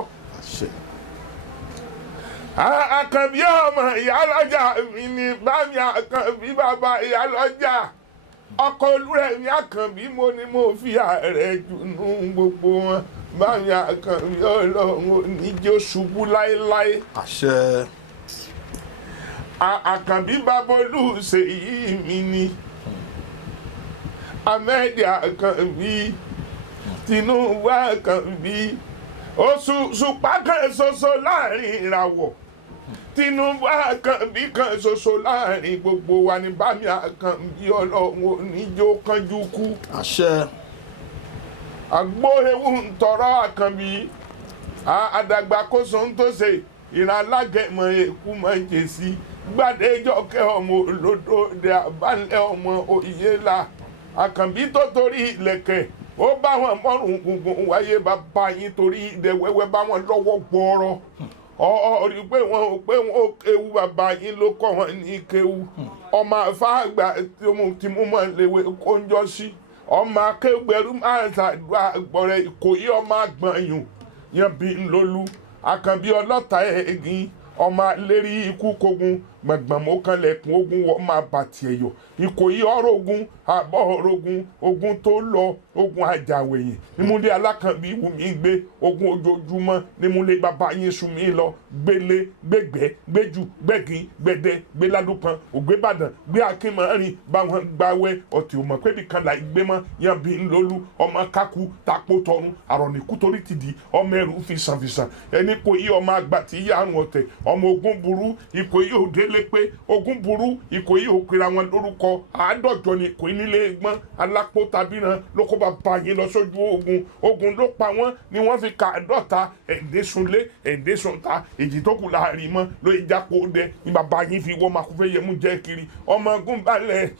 Àkànbí ọmọ Ìyálọ́jà mi ni Bàmí Àkànbí bàbá Ìyálọ́jà ọkọ Olúrẹ̀mí Àkànbí mo ní mo fi ààrẹ jùnú gbogbo wọn Bàmí Àkànbí ọlọ́run oníjó ṣubú láéláé. àṣẹ. Àkànbí Babolú Ṣèyí mi ni Ahmed Àkànbí Tinubu Àkànbí òṣùpá kan ṣoṣo láàrin ìràwọ̀ Tinubu Àkànbí kan ṣoṣo láàrin gbogbo wa ní Bàmí Àkànbí ọlọ́run oníjó kánjú kú. àṣẹ. àgbo ewu ń tọrọ Àkànbí àdàgbà kó so ń tó ṣe ìran alágẹmọ èkú máa ń jẹ sí Gbádéjọkẹ́ ọmọ olódò de àbálẹ̀ ọmọ Oyèlá Àkànbí tó torí ìlẹ̀kẹ̀ ó bá wọn mọ́rùn gungun wáyé bàbá yín torí ìdẹ wẹ́wẹ́ bá wọn lọ́wọ́ gbọ́ọ́rọ́ ọ̀rí pé wọn ò kéwu bàbá yín ló kọ́ wọn ní kéwu ọmọ àfáàgbà tí mo mọ̀ léwé kóńjọ́ sí ọmọ akéwìgbẹ́rú máa ń ṣàdúrà gbọ̀rẹ̀ Ìkòyí ọmọ àgbọ̀nyùn yan bí ń lólú Àkànbí ọlọ́ta ẹ̀gìn ọmọ lérí ikú kogun gbọ̀ngbọ̀n mo kan lẹ̀kùn ogun wọ́n máa bà tiẹ̀ yọ Ìkòyí ọ̀rọ̀ ogun àbọ̀ ọ̀rọ̀ ogun ogun tó lọ ogun àjàwẹ̀yìn nímúlé Alákànbí Wùmí gbé ogun ojoojúmọ́ nímúlé bàbá yín sùn mí lọ gbélé gbégbẹ́ gbéjù gbẹ́gin gbẹ́dẹ́ gbéládùpọ̀n ògbébàdàn gbé akínmọ́rin báwọn gbáwẹ́ ọ̀tí ò mọ̀ pé nìkan là gbé mọ́ yan bí ń lólú ọmọ kákú tapó tọrun àrọ̀nìkú torí ti di ọmọ ẹrù fìsànfìsàn ẹni Ìkòyí ọmọ àgbà tí yá àrùn ọ̀tẹ̀ ọmọ ogun burú Ìkòyí òdélé pé ogun burú Ìkòyí òpèrè àwọn lórúkọ àádọ́jọ ni Ìkòyí nílé ẹgbọ́n alápò tàbí náà ló kó bàbá yín lọ sójú ogun ló pa wọ́n ni wọ́n fi ka àádọ́ta ẹ̀ẹ́dẹ́sùnlé ẹ̀ẹ́dẹ́sùnta èjì tó kù láàrin mọ́ ló ìjápò dẹ ní bàbá yín fi wọ́n máa kó fẹ́ yẹmú jẹ́ kiri ọmọ ogun balẹ̀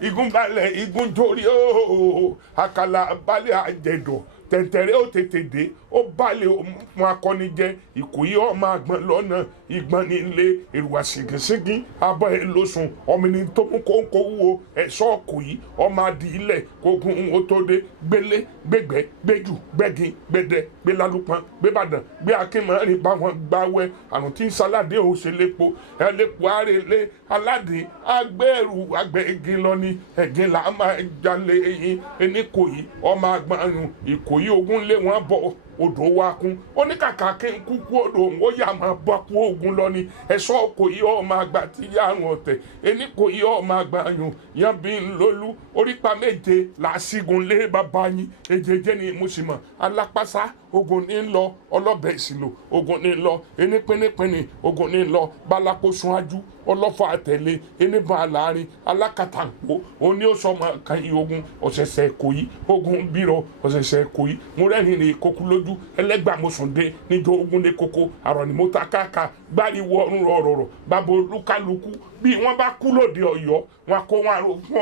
igun balẹ̀ igun torí ooo àkàlà balẹ̀ àjẹdọ̀ tẹ̀tẹ̀rẹ́ ó tètè dé ó balẹ̀ fún akọni jẹ́ Ìkòyí ọmọ àgbọn lọ́nà ìgbọ́n nílé èrò àṣìgìṣìgì abọ́ ẹ̀ lóṣùn ọmọ ní tó mú kóńkó wúwo ẹ̀ṣọ́ Ìkòyí ọmọ adì ilẹ̀ kógun ó tó dé gbélé gbégbẹ́ gbéjù gbẹ́gin gbẹ́dẹ́ gbélálùpọ̀n gbébàdàn gbé akínmọ́rin báwọn gbáwẹ́ àrùn tí ń sáládé òun ṣe lépo ẹlẹ́pọ̀ àrèlé aládé agbẹ́rù àgbẹ̀gin lọ ní ẹ̀gin là máa jalè yín ẹni Ìkòyí ọmọ àgbọ̀n Ìkòyí ogun lé wọn bọ̀ odò wa kún oníkàkà kí n kúkú odò òun ó yà máa bọ́ kú ogun lọ ni ẹ̀ṣọ́ Ìkòyí ọmọ àgbà tí yá àrùn ọ̀tẹ̀ ẹni Ìkòyí ọmọ àgbà yùn yan bí ń lólú orípa méje làásìgùn lé bàbá yín èjèèjì ni mo sì mọ̀ alápásá ogun ní lọ ọlọ́bẹ̀ ìsìlò ogun ní lọ ẹni pínnípínní ogun ní lọ balakosun ajú ọlọ́fà àtẹ̀lé ẹni bá láàrin alákàtàǹpó òní ó sọmọ kan yìí ogun ọ̀sẹ̀sẹ̀ Ìkòyí ogun bírọ̀ ọ̀sẹ̀sẹ̀ Ìkòyí mo rẹ́rìn ní kókú lójú ẹlẹ́gbàmọ̀sùndé níjọ ogun lé koko àrọ̀ ni mo ta káàkà gbáriwo ọ̀run rọ̀rọ̀ bàbá olúkálukú bí wọ́n bá kú lóde Ọ̀yọ́ wọn kó wọn àrò fún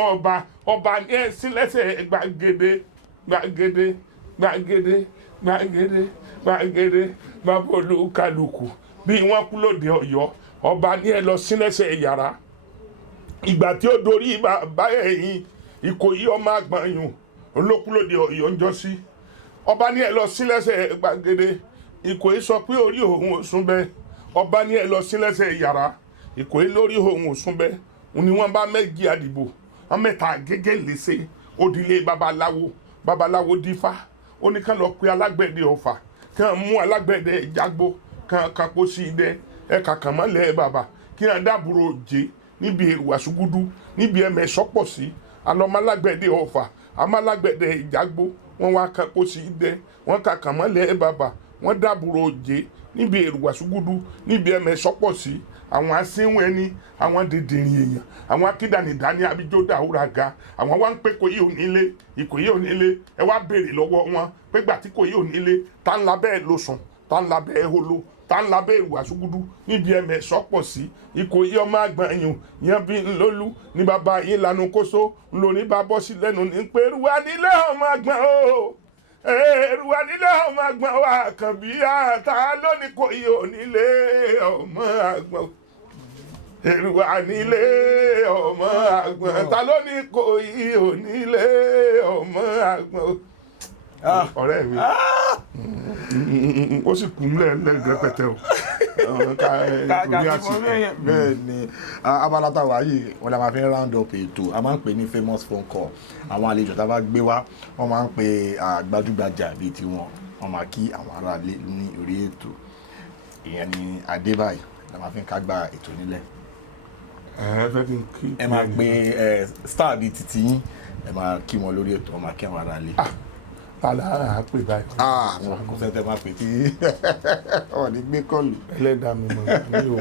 ọba ní ẹ̀sìn lẹ́sẹ̀ gbàgede bàbá olúkálukú bí wọ́n kú lóde Ọ̀yọ́ ọba ní ẹ lọ sí lẹ́sẹ̀ yàrá ìgbà tí ó dorí bàbá ẹ̀yìn Ìkòyí ọmọ àgbọ̀nyùn olókùlóde Ọ̀yọ́ ń jọ sí ọba ní ẹ lọ sí lẹ́sẹ̀ gbàgede Ìkòyí sọ pé orí òun ò sún bẹ́ẹ̀ ọba ní ẹ lọ sí lẹ́sẹ̀ yàrá Ìkòyí lórí òun ò sún bẹ́ẹ̀ ni wọ́n bá méjì àdìbò wọ́n mẹ́ta gẹ́gẹ́ léṣe òdìlé babaláwo dífá ó ní ká lọ pe alágbẹ̀dẹ Ọ̀fà kí wọ́n mú alágbẹ̀dẹ Ìjàgbó kan kó sí idẹ ẹ̀ka kàn mọ́lẹ̀ bàbá kí wọ́n dábùrò òjé níbi èrò àṣùgúdú níbi ẹ̀mẹ̀ sọ́pọ̀ sí alọ́mọ alágbẹ̀dẹ Ọ̀fà àmọ́ alágbẹ̀dẹ Ìjàgbó wọ́n wá kan kó sí idẹ wọ́n ka kàn mọ́lẹ̀ bàbá wọ́n dábùrò òjé níbi èrò àṣùgúdú níbi ẹ̀mẹ̀ sọ́pọ̀ sí àwọn asínwó ẹni àwọn dìndìnrín èèyàn àwọn akídànídàání abijó dàwúrà ga àwọn wá ń pé Ìkòyí onílé Ìkòyí onílé ẹ wá béèrè lọ́wọ́ wọn pé gbà tí Ìkòyí onílé tá ń labẹ́ ẹ lóṣùn tá ń labẹ́ ẹ holo tá ń labẹ́ ìwà ṣùgúdú níbi ẹ̀mẹ̀ sọ́pọ̀ sí Ìkòyí ọmọ àgbọ̀nyùn yan bí lólú ní bàbá yín lanu kóso lóní bá bọ́ sí lẹ́nu ní pé Èrùwà nílé ọmọ àgbọ̀n o Èrùwà nílé ọmọ àgbọ̀n wa Àkànbí àtà lónìí Ìkòyí onílé ọmọ àgbọ̀n Èrùwà nílé ọmọ àgbọ̀n ta ló ní Ìkòyí onílé ọmọ àgbọ̀n ọ̀rẹ́ mi ó sì kún lẹ́ẹ̀lẹ́gbẹ̀pẹ̀tẹ̀ o bẹ́ẹ̀ ni abala táwa yìí wọn la máa fi ń round up ètò a máa ń pè ní famous phone call àwọn àlejò tá a bá gbé wá wọn máa ń pè gbajúgbajà bíi tiwọn wọn máa kí àwọn aráalé ní orí ètò ìyẹn ni Adébáyé la máa fi ń kágbá ètò nílẹ̀ ẹ máa gbé star bíi titi yín ẹ máa kí wọn lórí ètò wọn máa kí àwọn aráalé. Tàlà àpè báyìí. Wọn kò sẹ́ńtẹ̀ máa pè tí wọ́n ní gbé kọ́ọ̀lù. Ẹlẹ́dàá mi mọ̀ ní o.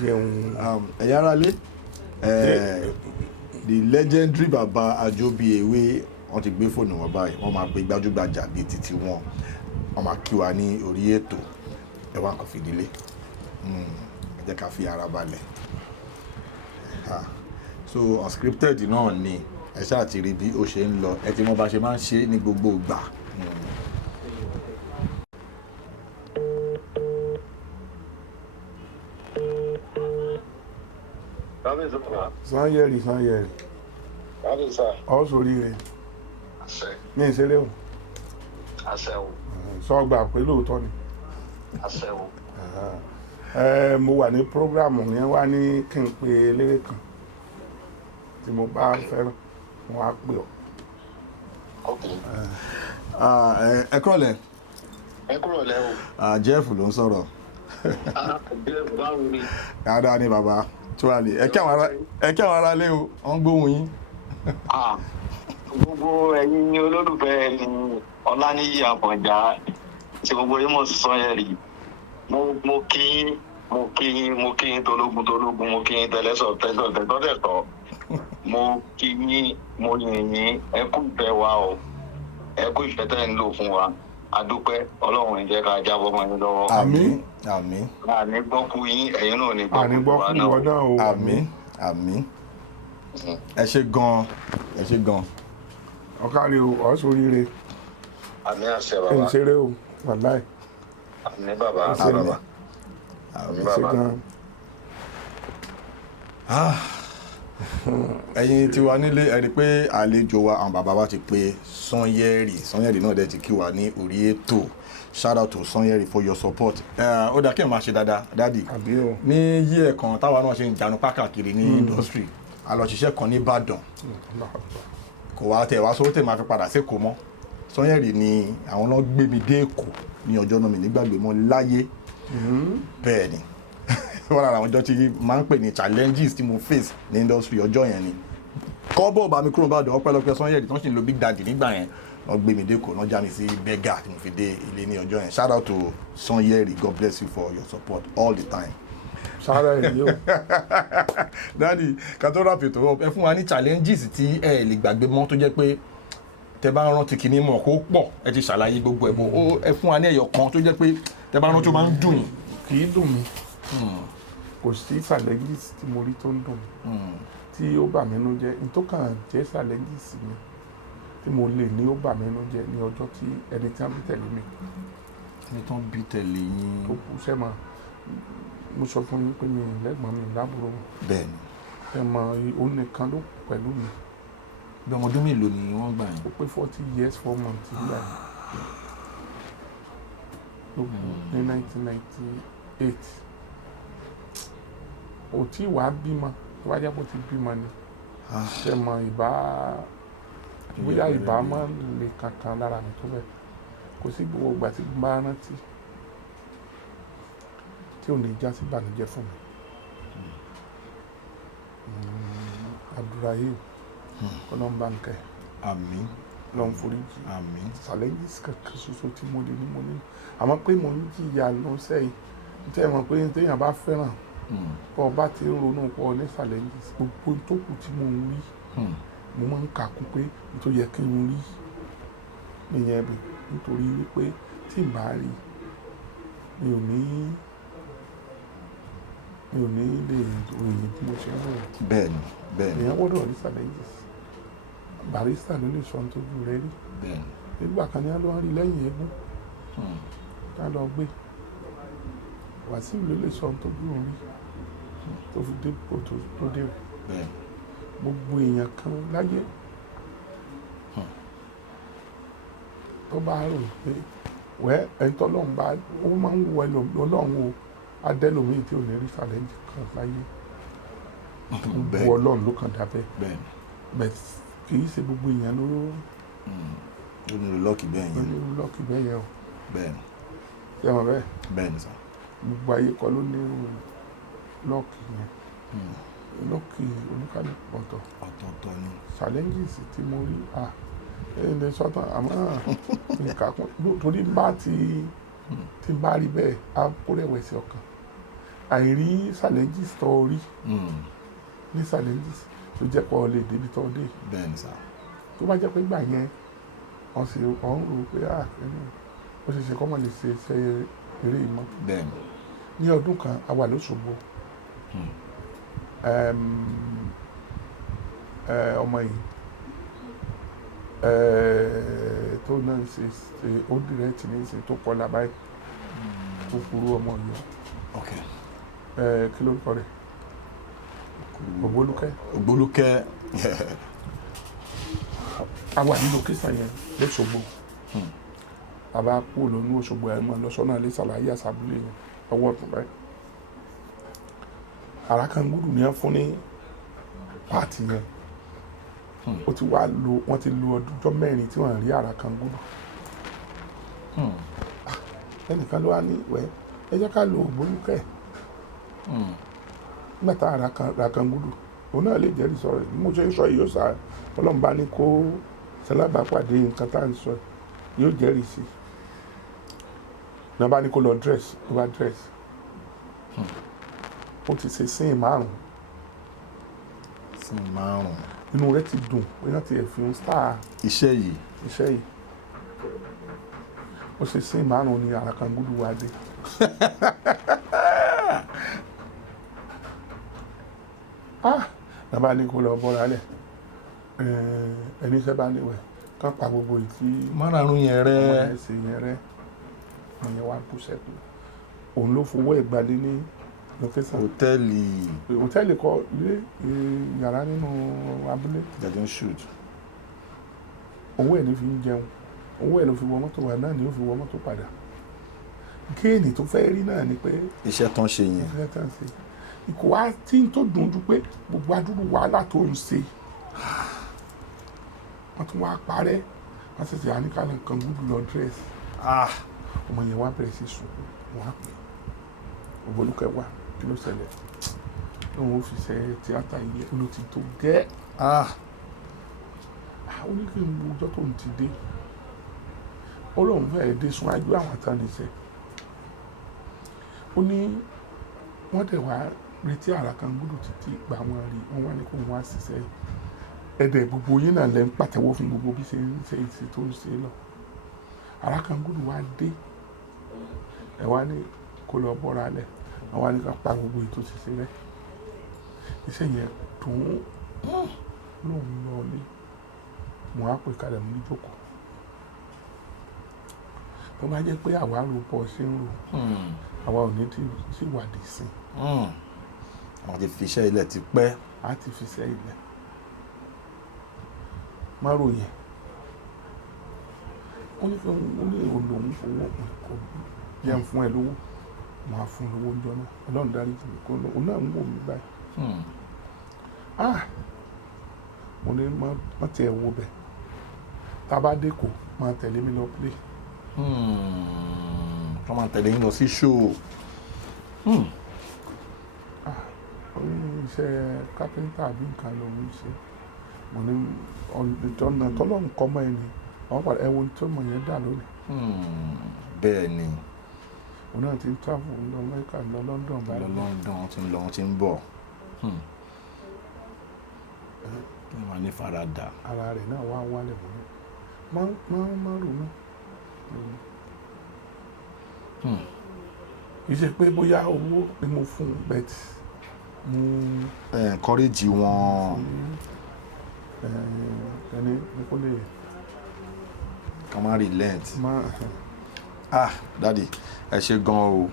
Jẹun. Ẹ̀yà ara lé the legendary baba Ajobiewé wọ́n ti gbé fóònù wọn báyìí wọ́n máa pe gbajúgbajà bíi titi wọn wọ́n máa kí wa ní orí ètò ẹ wá kàn fìdílé ẹ jẹ́ ká fi ara balẹ̀ so unscripted náà ni ẹ ṣáà ti rí bí ó ṣe ń lọ ẹ ti mọ̀ bá ṣe máa ń ṣe ní gbogbo ìgbà. Sanyẹ̀rì ọ̀ sórí rẹ̀ ní ìṣeré o. sọ gbà pé lóòótọ́ ni. àṣẹ o. Mo wà ní prógráàmù yẹn wá ní kí n pe eléré kan tí mo bá fẹ́ràn wọn á pè ọ́. ok. ẹ kúrọ̀lẹ́. ẹ kúrò lẹ́wọ̀. Jeff ló ń sọ̀rọ̀. báwo ni. dáadáa ni bàbá tó wà lè ẹ kí àwọn ará lé o wọ́n gbóhùn yín. gbogbo ẹ̀yin olólùfẹ́ ni Ọláníyì Àfọ̀njá tí gbogbo yín mọ̀ sọ yẹn rí mo kí yín tológun mo kí yín tẹ̀tọ̀ mo kí yín mo yìn yín ẹ kú ìfẹ́ wa o ẹ kú ìfẹ́ tẹ́ ń lò fún wa adúpẹ́ Ọlọ́run ìjẹ́ ká jábọ́ mọ́ yín lọ́wọ́. àmín àmín. àní gbọ́kú yín ẹ̀yin náà ní àní gbọ́kú wa gbọ́kú wọn náà o. àmín àmín. ẹ ṣé gan. ọ̀kárí o ọ̀ sóríire. àmì àṣẹ ẹ̀ ń bàbá. ṣeré o wàláì. àmì bàbá. Àṣẹ àmì ni. bàbá. àmì ṣe bàbá. gan. ẹ̀yin tí wà nílé ẹ rí pé àlejò wa àwọn bàbá wa ti pé Sanyeri náà dẹ̀ ti kí wa ní orí ètò. Shout out to Sanyeri for your support. Ó dá kí ẹ máa ṣe dáadáa dádì. àbí o. ní yí ẹ̀kan táwa náà ṣe ń jánu pákàkiri ní industry a lọ ṣiṣẹ́ kan ní Ìbàdàn kò wá tẹ̀ wá sówó tẹ̀ máa fi padà sí Èkó mọ́. Sanyeri ni àwọn náà gbé mi dé Èkó ní ọjọ́ náà mi nígbàgbé mọ́ láyé. Bẹ́ẹ̀ ni wọ́n lára àwọn ọjọ́ tí máa ń pè ní challenges tí mo face ní industry ọjọ́ yẹn ni kọ́bọ̀ bá mi kúrò Ìbàdàn ọpẹ́lọpẹ́ Sanyeri tó ń sì ń lo Big Daddy nígbà yẹn wọ́n gbé mi dé Èkó wọ́n já mi sí bẹ́gà tí mo fi dé ilé ní ọjọ́ yẹn. Shout out to Sanyeri, God bless you for your support all the time. sára ẹ̀ yóò. Daddy kátó rap ètò ẹ fún wa ní challenges tí ẹ lè gbàgbé mọ́ tó jẹ́ pé tẹ bá rántí kìíní mọ̀ kó pọ̀ ẹ ti ṣàlàyé gbogbo ẹ̀ bọ̀ ẹ fún wa ní ẹyọ kan tó jẹ́ pé tẹ bá rántí ó máa ń dùn yín. kì í dùn mí kò sí challenges tí mo rí tó ń dùn mí tí ó bà mí nú jẹ́ n tó kàn jẹ́ challenges mi tí mo lè ní ó bà mí nú jẹ́ ní ọjọ́ tí ẹni tí wọ́n bí tẹ̀lé mi ẹni tó ń bí tẹ̀lé yín. tó kú sẹ́mà mo sọ fún yín pé mi ì lẹ́gbọ̀n mi lábúrò bẹ́ẹ̀ni. ẹ mọ òun nìkan ló kù pẹ̀lú mi bí ọmọ ọdún mélòó ni wọ́n gbà yín. ó pé 40 years 4 months nígbà yẹn ló kù ní 1998 ò tí wàá bímọ tó bá jẹ́ kó ti bímọ ni ṣe mọ bóyá ìbá máa ń le kankan lára mi tó bẹ́ẹ̀ kò sí gbogbo ìgbà tí mo bá rántí tí ò ní já sí ìbànújẹ́ fún mi àdúrà yìí ọlọ́run bá ń kẹ́ àmín lọ́n foríjì àmín. challenges kankan ṣoṣo tí mo lè ní mo ní àmọ́ pé mo ń jìyà lọ́sẹ̀ yìí tí ẹ mọ̀ pé téèyàn bá fẹ́ràn kọ́ ọ bá ti ń ronú pọ̀ ní challenges gbogbo tó kù tí mo ń rí mo máa ń kàkún pé tó yẹ kí n rí nìyẹn bí nítorí wípé tí n bá rí mi ò ní lè ròyìn bí mo ṣe ń ròyìn. bẹ́ẹ̀ni bẹ́ẹ̀ni. èèyàn gbọ́dọ̀ ní challenges barista ló lè sọ nítorí rẹ rí bẹ́ẹ̀ni. nígbà kan ní alọ́ rí lẹ́yìn eégún ká lọ gbé Wàsíù ló lè sọ nítorí òun rí tó fi dé kó tó dé rẹ̀ bẹ́ẹ̀ni. gbogbo èèyàn kan láyé tó bá rò pé wẹ́ ẹni tó lọ́run bá ó máa ń wọ ọlọ́run o adẹ́lòmíì tí ò ní rí challenge kan láyé wọ ọlọ́run ló kàn dábẹ́ bẹ́ẹ̀ni. bẹ́ẹ̀ kì í ṣe gbogbo èèyàn ló ó ní lọ́ọ̀kì bẹ́ẹ̀ yẹn. ní lọ́ọ̀kì bẹ́ẹ̀ yẹn o bẹ́ẹ̀ni. ṣé wọn bẹ́ẹ̀ bẹ́ẹ̀ni sà. gbogbo ayé kọ́ ló ní lọ́ọ̀kì yẹn lọ́ọ̀kì oníkálùkù ọ̀tọ̀ ọ̀tọ̀ọ̀tọ̀ ni. challenges tí mo rí ẹni sọ́tàn àmọ́ nǹkan kan torí bá ti bá rí bẹ́ẹ̀ á kó rẹ̀wẹ̀sì ọkàn àìrí challenges tó rí ní challenges tó jẹ́ pọ̀ lè débi tó dé bẹ́ẹ̀ni sà. tó bá jẹ́ pé gbà yẹn wọ́n sì ń rò pé ó ṣe ṣe kọ́ mọ̀ lè ṣe eré ìmọ̀. bẹ́ẹ̀ni. ní ọdún kan a wà lóṣogbo ọmọ yìí tó náà ṣe ó dìrẹ́tì ní ìsìn tó kọ́ lábáyé tó kúrú ọmọ yìí ok. kí ló ń kọ́ rẹ̀ Ògbólúkẹ́. Ògbólúkẹ́. a wà ní lókèsàn yẹn lóṣogbo bàbá kú lónú Òṣogbo ẹ̀ mọ́ lọ́sọ́nà ilé ṣàlàyé àṣàbílẹ̀ yẹn ọwọ́ ọ̀tún báyìí Àràkàngúdù ni wọ́n fún ní páàtì yẹn ó ti wá lo wọ́n ti lo ọdúnjọ́ 4 tí wọ́n rí Àràkàngúdù ẹnìkan ló wá ní ìwẹ́ ẹ jẹ́ ká lo Ògbólúkẹ́ mẹ́ta Àràkàngúdù òun náà lè jẹ́rìí sọ̀rọ̀ bí mo ṣe ń sọ yìí yóò sá Ọlọ́run bá ní kó ṣalábàápàdé nǹkan tá à ń sọ yóò jẹ́rìí sí náà bá ní kó lọ dress ló bá dress ó ti ṣe sin 5 sí 5 inú rẹ̀ ti dùn pé wọ́n ti ẹ̀ fi ń star iṣẹ́ yìí ó ṣe sin 5 ní Àràkàngúdù wá dé náà bá ní kó lọ bọ́ra lẹ̀ ẹni iṣẹ́ bá níwẹ̀ kán pa gbogbo ìtí márààrún yẹn rẹ ọmọ ẹ̀ ṣe yẹn rẹ ìyẹn wá bú sẹ́kù òun ló fowó ìgbàlé ní lọ́kẹ́sàn hòtẹ́ẹ̀lì kọ́ ilé yàrá nínú abúlé jẹjẹ shoot owó ẹ̀ ní fi ń jẹun owó ẹ̀ ló fi wọ mọ́tò wà náà ni ó fi wọ mọ́tò padà géènì tó fẹ́ rí náà ni pé iṣẹ́ tán ṣe yẹn ìkó wá tí ń tó dùn ju pé gbogbo adúrú wàhálà tó ń ṣe wọ́n tún wá parẹ́ wọ́n ṣẹ̀ṣẹ̀ àníkàlẹ̀ nǹkan gúdù lọ dírẹ́sì ọmọ yẹn wá bẹ̀rẹ̀ sí sùn wọ́n á pè Ògbólúkẹ́ wá kí ló ṣẹlẹ̀ lóun ó fi ṣe tíátà yìí ló ti tó gẹ́ ó ní kí n wo ọjọ́ tó ń ti dé ó lóun fẹ́ẹ́ dé sún ájú àwọn àtàlẹ́sẹ̀ ó ní wọ́n dẹ̀ wá retí Àràkàngúdù títí ìgbà wọn rí wọn wá ní kó wọn wá ṣiṣẹ́ ẹ̀dẹ̀ gbogbo yín náà lẹ́ ń pàtẹ́wọ́ fún gbogbo bí ṣe ń ṣe ìṣe tó ń ṣe lọ Àràkàngúdù wá dé ẹ̀ wá ní kó lọ bọ́ra lẹ̀ wọ́n wá ní ká pa gbogbo ètò ṣiṣẹ́ rẹ̀ iṣẹ́ yẹn dùn lóun lọ ní mo á pè kalẹ̀ mú níjókòó tó bá jẹ́ pé àwa rò pọ̀ ṣe ń rò àwa ò ní tí ìwádìí sí wọ́n ti fi iṣẹ́ ilẹ̀ ti pẹ́ a ti fi iṣẹ́ ilẹ̀ má ròyìn ó ní kí ó ní olóhùn fowó kò jẹun fún ẹ lówó wọn á fún lówó ńjọ náà Ọlọ́run dárí jù mí kó òun náà ń wò mí báyìí mo ní má tiẹ̀ wo bẹ̀ tá a bá dé kò máa tẹ̀lé mi lọ play wọ́n máa tẹ̀lé yín lọ sí show iṣẹ́ kápẹ́ńtà àbí nǹkan lòun ṣe mo ní ọ̀nà tọ́lọ́run kọ́ mọ́ ẹni àwọn padà ẹ̀wọ̀n tó mọ̀ yẹn dà lónìí. bẹ́ẹ̀ ni òun náà ti ń travel lọ Amẹ́ríkà lọ London báyìí. lọ London wọ́n ti ń lọ wọ́n ti ń bọ̀ ní wàá ní faradà. ara rẹ̀ náà wá wálẹ̀ mọ́ má ronú. kì í ṣe pé bóyá owó ni mo fún un bẹ́ẹ̀ mo encourage wọn ẹni kó lè ká má relent. Daddy ẹ ṣe gan o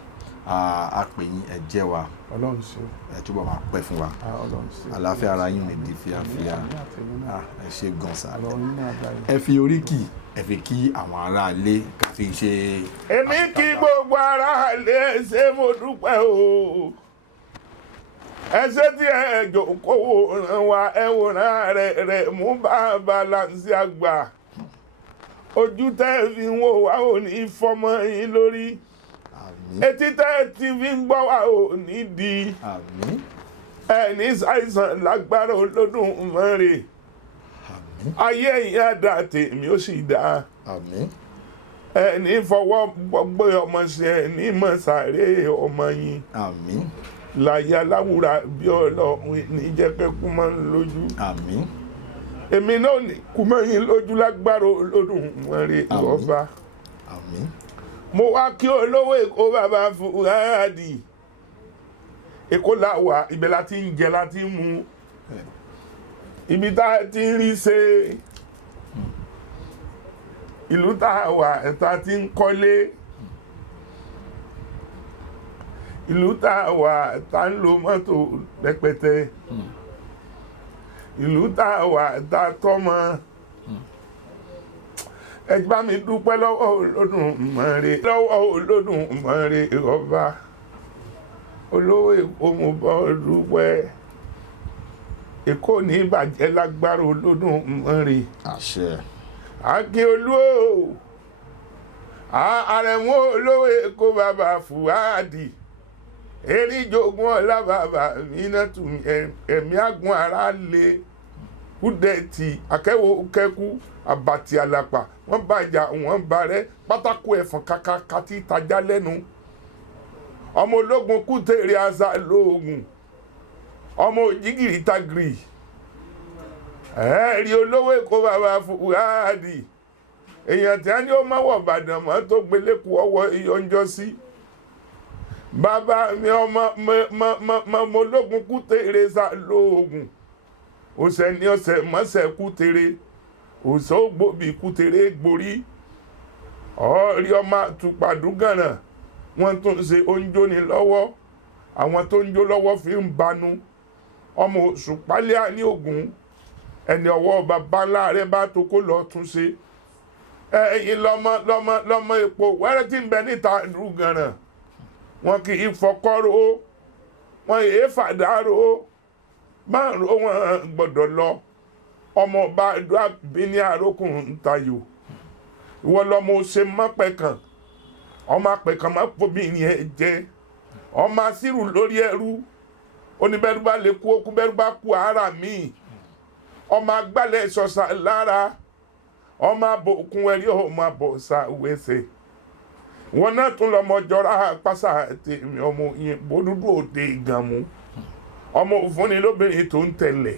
a pè yín ẹ jẹ́ wa Ọlọ́run ṣe ẹ túbọ̀ máa pẹ́ fún wa Ọlọ́run ṣe àlàáfíà ara yín ní di fíafíà ẹ ṣe gan sa Ọlọ́run náà báyìí. ẹ fi oríkì ẹ fi kí àwọn aráalé ká fi ṣe. èmi kí gbogbo aráalé ṣe mo dúpẹ́ o ẹ ṣe tí ẹ jókòó ràn wá ẹ wòran rẹ̀ mú bá balance àgbà ojú tẹ́ fi ń wò wá ò ní fọmọ yín lórí etí tẹ́ ti fi ń gbọ́ wá ò ní di ẹni ṣàìsàn lágbára Olódùmarè ayé ìyá dà tèmi ó sì dá ẹni fọwọ́ gbé ọmọ ṣe ẹni mọ̀ sáré ọmọ yín láyé aláwùrà bí Ọlọ́run ní jẹ́ kẹ́kú mọ́ lójú èmi náà ní kú mọ́ yín lójú lágbára Olódùmarè ọba mo wá kí olówó Èkó bàbá Fúrádì Èkó làwà ibẹ̀ láti ń jẹ láti ń mu ibi tá a ti ń rí ṣe ìlú tá a wà tá a ti ń kọ́lé ìlú tá a wà tá a ń lo mọ́tò rẹpẹtẹ ìlú tá a wà tá a tọ́mọ ẹ bá mi dúpẹ́ lọ́wọ́ Olódùmarè lọ́wọ́ Olódùmarè ọba olówó Èkó mo bọ́ dúpẹ́ Èkó ní ìbàjẹ́ lágbára Olódùmarè àṣẹ. Akíolú o Àrẹ̀mú olówó Èkó bàbá Fùádì eríjogún ọlá bàbá Mínátù ẹ̀mí àgùn ara lè kúdẹ̀tì akẹ́wò kẹ́kú àbàtì àlàpà wọ́n bàjá wọ́n bàrẹ́ pátákó ẹ̀fọn kàkàkà tí tajà lẹ́nu ọmọ ológun kútèrè àṣà lóògùn ọmọ òjìgìrì tagiri ẹ̀ẹ́rì olówó Èkó bàbá Fùádì èèyàn tí a ní ó máa wọ̀ Ìbàdàn mọ́ tó gbélé kú ọwọ́ ìyọnjọ́ sí bàbá mi ọmọ ológun kútèrè àṣà lóògùn òsè ní ọ̀sẹ̀ mọ́sẹ̀ kútere òsè ògbóbi kútere gborí ọ̀rí ọmọ àtùpàdúgànà wọ́n tó ń ṣe oúnjẹ ní lọ́wọ́ àwọn tó ń jó lọ́wọ́ fi ń banu ọmọ Òṣùpálẹ̀ ní Ògùn ẹni ọwọ́ bàbá ńlá rẹ̀ bá tó kó lọ tún ṣe ẹ̀yìn lọ́mọ epo wẹ́rẹ́ tí ń bẹ níta dùgànà wọn kì í fọkọ́rọ́ wọn èé fàdárò márùn wọn gbọ́dọ̀ lọ ọmọ ọba ẹdùn abíní àrókùn ntayò ìwọ lọmọ ọsẹ mọpẹkàn ọmọ apẹkàn má fomi yẹn jẹ ọmọ asírù lórí ẹrú oníbẹ̀rù bá lè kú okú bẹ̀rù bá kú ara míì ọmọ agbálẹ̀ ṣọ̀ṣà lára ọmọ abòkun ẹrí ọmọ abọ̀ṣà wẹsẹ̀ wọn náà tún lọmọ jọra pásá tèmi ọmọ yẹn bódúdú òde ìgànmú ọmọ òfúnni lóbìnrin tó ń tẹ̀lẹ̀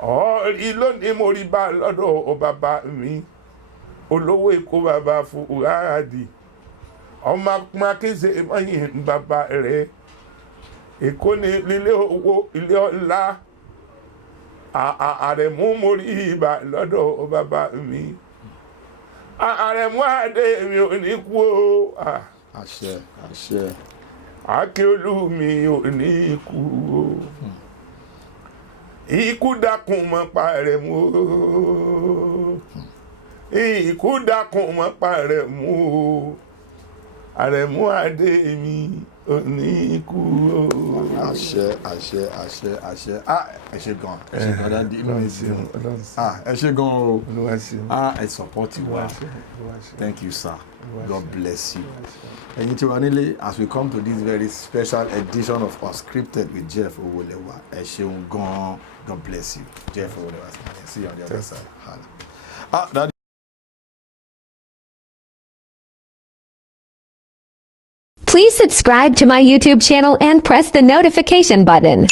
ọ̀rí lónìí mo rí bá lọ́dọ̀ bàbá mi olówó Èkó bàbá Fùádì ọmọ akéṣe mọ́yìn bàbá rẹ̀ Èkó ní ilé owó ilé ọlá Àrẹ̀mú mo rí bá lọ́dọ̀ bàbá mi Àrẹ̀mú àdé mi ò ní kú o. àṣẹ àṣẹ. Akíolú mi ò ní ikú o ikú dákun mọ́ pa rẹ̀ mú o ikú dákun mọ́ pa rẹ̀ mú o Àrẹ̀mú àdé mi ò ní ikú o. àṣẹ àṣẹ àṣẹ àṣẹ ẹ ṣé gan dáadé inú mi sí ẹ ṣé gan o ẹ support wa thank you sir God bless you. ẹ̀yin tí wà nílé as we come to this very special edition of Unscripted with Jeff Owolewa ẹ ṣeun gan God bless you Jeff Owolewa see you on the other side. Daddy. Please subscribe to my YouTube channel and press the notification button.